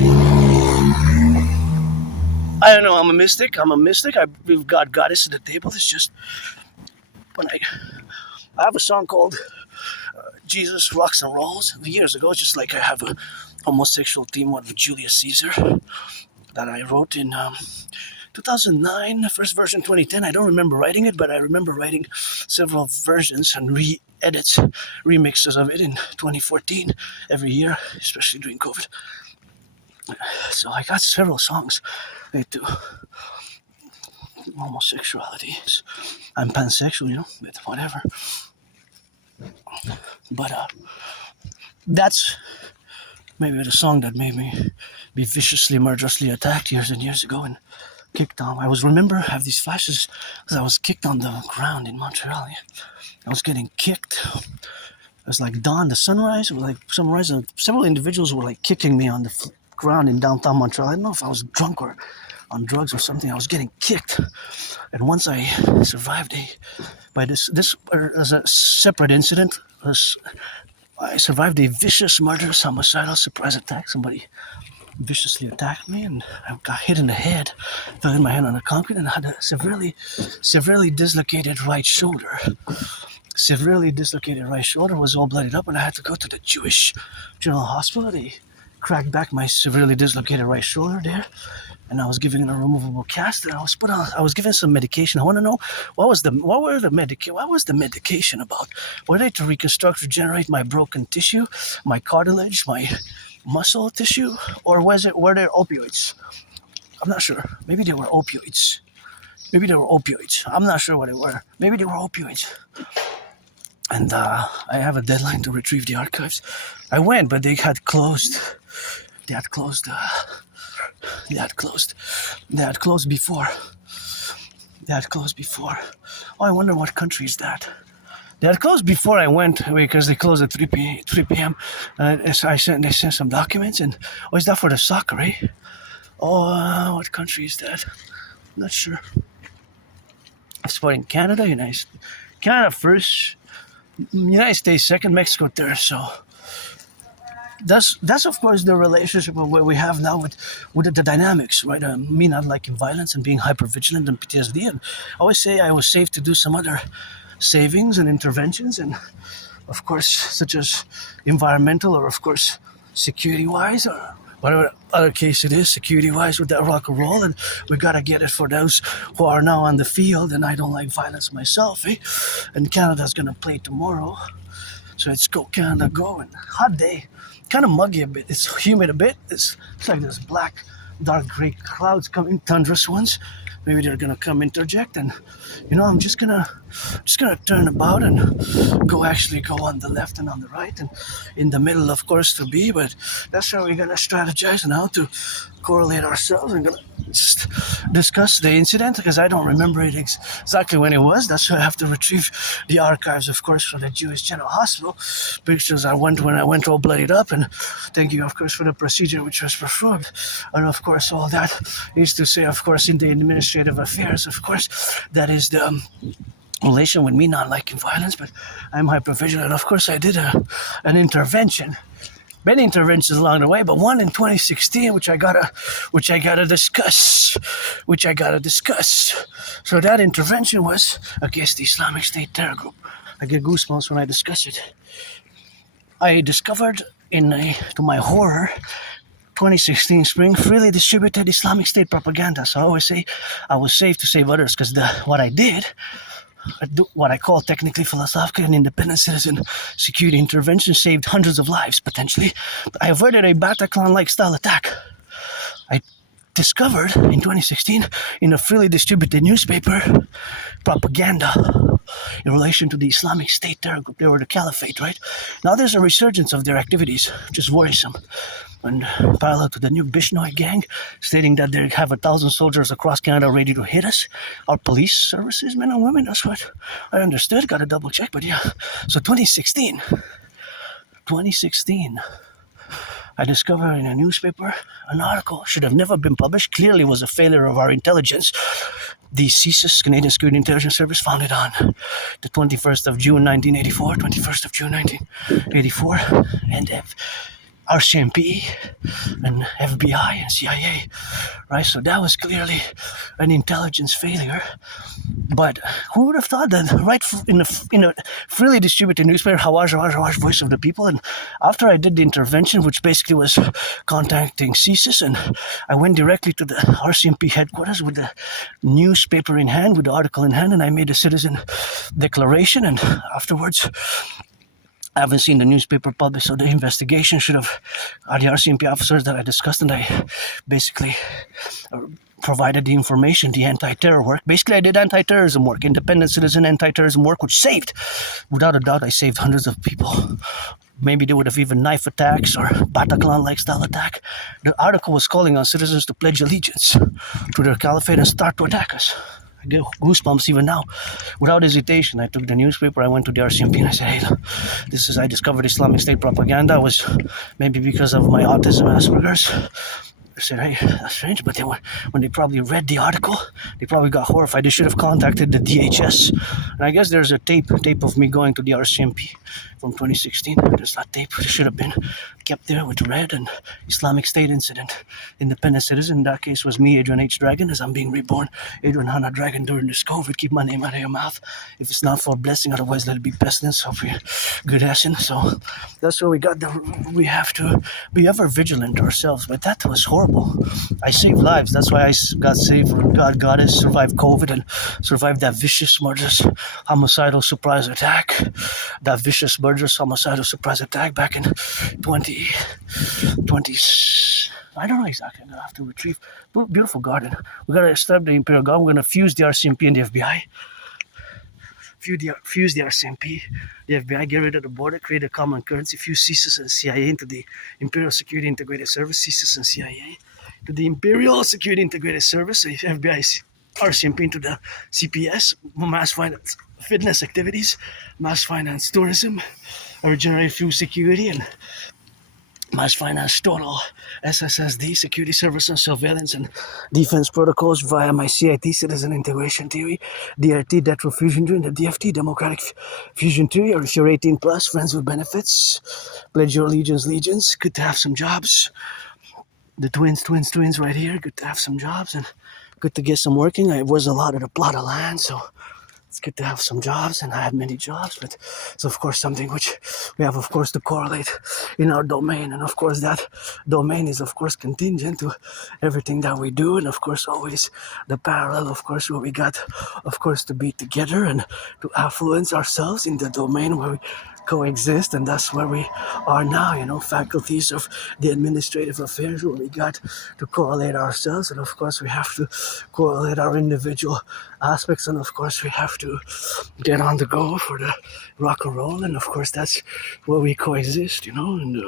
I don't know, I'm a mystic. We've got goddess at the table. It's just, when I have a song called Jesus Rocks and Rolls years ago, just like I have a homosexual theme with Julius Caesar that I wrote in 2009, first version 2010. I don't remember writing it, but I remember writing several versions and re-edits, remixes of it in 2014 every year, especially during COVID. So I got several songs to homosexuality. I'm pansexual, but whatever. But that's maybe the song that made me be viciously, murderously attacked years and years ago and kicked on. I have these flashes because I was kicked on the ground in Montreal. I was getting kicked. It was like dawn, the sunrise, and several individuals were like kicking me on the ground in downtown Montreal. I don't know if I was drunk or on drugs or something. I was getting kicked, and once I survived this as a separate incident. I survived a vicious, murderous, homicidal surprise attack. Somebody viciously attacked me, and I got hit in the head, fell in my head on the concrete, and I had a severely dislocated right shoulder. Was all bloodied up, and I had to go to the Jewish General Hospital. They cracked back my severely dislocated right shoulder there, and I was given a removable cast, and I was given some medication. I want to know what was the medication about? Were they to reconstruct, regenerate my broken tissue, my cartilage, my muscle tissue, or were there opioids? I'm not sure. Maybe they were opioids. I'm not sure what they were. Maybe they were opioids. And I have a deadline to retrieve the archives. I went, but they had closed. They had closed before. Oh, I wonder what country is that. They had closed before I went because they closed at 3 p.m. They sent some documents, and is that for the soccer, eh? Oh, what country is that? I'm not sure. It's for in Canada, Canada first, United States second, Mexico third. So that's of course the relationship of what we have now with the dynamics, right? Me not liking violence and being hyper vigilant and PTSD, and I always say I was safe to do some other savings and interventions, and of course such as environmental, or of course security wise, or whatever other case it is, security wise, with that rock and roll. And we gotta get it for those who are now on the field, and I don't like violence myself, and Canada's gonna play tomorrow, so it's go Canada go. And hot day, kind of muggy a bit, it's humid a bit, it's like there's black dark gray clouds coming, thunderous ones, maybe they're gonna come interject, and I'm just gonna turn about and go on the left and on the right and in the middle, of course, to be. But that's how we're gonna strategize and how to correlate ourselves and gonna just discuss the incident, because I don't remember it exactly when it was. That's why I have to retrieve the archives, of course, from the Jewish General Hospital. Pictures when I went all bloodied up, and thank you, of course, for the procedure which was performed. And of course, all that is to say, of course, in the administrative affairs, of course, that is the relation with me not liking violence, but I'm hypervigilant. Of course, I did an intervention. Many interventions along the way, but one in 2016, which I gotta discuss. So that intervention was against the Islamic State terror group. I get goosebumps when I discuss it. I discovered, to my horror, 2016 spring, freely distributed Islamic State propaganda. So I always say I was saved to save others, because what I did, what I call technically philosophical and independent citizen security intervention, saved hundreds of lives, potentially. But I averted a Bataclan-like style attack. I discovered in 2016 in a freely distributed newspaper propaganda in relation to the Islamic State terror group. They were the caliphate, right? Now there's a resurgence of their activities, which is worrisome. And parallel to the new Bishnoi gang, stating that they have 1,000 soldiers across Canada ready to hit us. Our police services, men and women, that's what I understood. Got to double check, but yeah. So 2016, I discovered in a newspaper an article, should have never been published, clearly was a failure of our intelligence. The CSIS, Canadian Security Intelligence Service, founded on the 21st of June 1984, and RCMP and FBI and CIA, right? So that was clearly an intelligence failure. But who would have thought that right in a freely distributed newspaper, Hawaj, voice of the people. And after I did the intervention, which basically was contacting CSIS, and I went directly to the RCMP headquarters with the newspaper in hand, with the article in hand, and I made a citizen declaration. And afterwards, I haven't seen the newspaper published, so the investigation should have, the RCMP officers that I discussed, and I basically provided the information, the anti-terror work. Basically, I did anti-terrorism work, independent citizen anti-terrorism work, which saved, without a doubt, I saved hundreds of people. Maybe they would have even knife attacks or Bataclan-like style attack. The article was calling on citizens to pledge allegiance to their caliphate and start to attack us. I get goosebumps even now. Without hesitation, I took the newspaper, I went to the RCMP, and I said, hey, I discovered Islamic State propaganda. It was maybe because of my autism, Asperger's. I said, hey, that's strange. But when they probably read the article, they probably got horrified. They should have contacted the DHS. And I guess there's a tape of me going to the RCMP from 2016. There's that tape. It should have been kept there with red and Islamic State incident. Independent citizen. In that case was me, Adrian H. Dragon, as I'm being reborn. Adrian Hannah Dragon during this COVID. Keep my name out of your mouth. If it's not for a blessing, otherwise let it be pestilence. Hope you're good action. So that's where we have to be ever vigilant ourselves. But that was horrible. I saved lives. That's why I got saved. God got us, survived COVID and survived that vicious murderous homicidal surprise attack. That vicious murderous homicidal surprise attack back in 2020. I don't know exactly. I'm going to have to retrieve. Beautiful garden. We're going to start the Imperial Guard. We're going to fuse the RCMP and the FBI. Fuse the RCMP, the FBI, get rid of the border, create a common currency, fuse CSIS and CIA into the Imperial Security Integrated Service, CSIS and CIA, to the Imperial Security Integrated Service, the FBI, RCMP into the CPS, mass finance, fitness activities, mass finance tourism, regenerative fuel security, and mass finance total SSSD, security service and surveillance and defense protocols via my CIT, citizen integration theory, DRT, debt fusion theory, and the DFT, democratic fusion theory, or if you're 18 plus, friends with benefits, pledge your legions, good to have some jobs. The twins right here, good to have some jobs and good to get some working. I was allotted a plot of land, so it's good to have some jobs, and I had many jobs, but it's of course something which we have, of course, to correlate in our domain, and of course that domain is, of course, contingent to everything that we do, and of course always the parallel, of course, where we got, of course, to be together and to affluence ourselves in the domain where we coexist, and that's where we are now, faculties of the administrative affairs, where we got to correlate ourselves, and of course we have to correlate our individual aspects, and of course we have to get on the go for the rock and roll, and of course that's where we coexist, and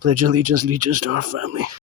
pledge allegiance to our family.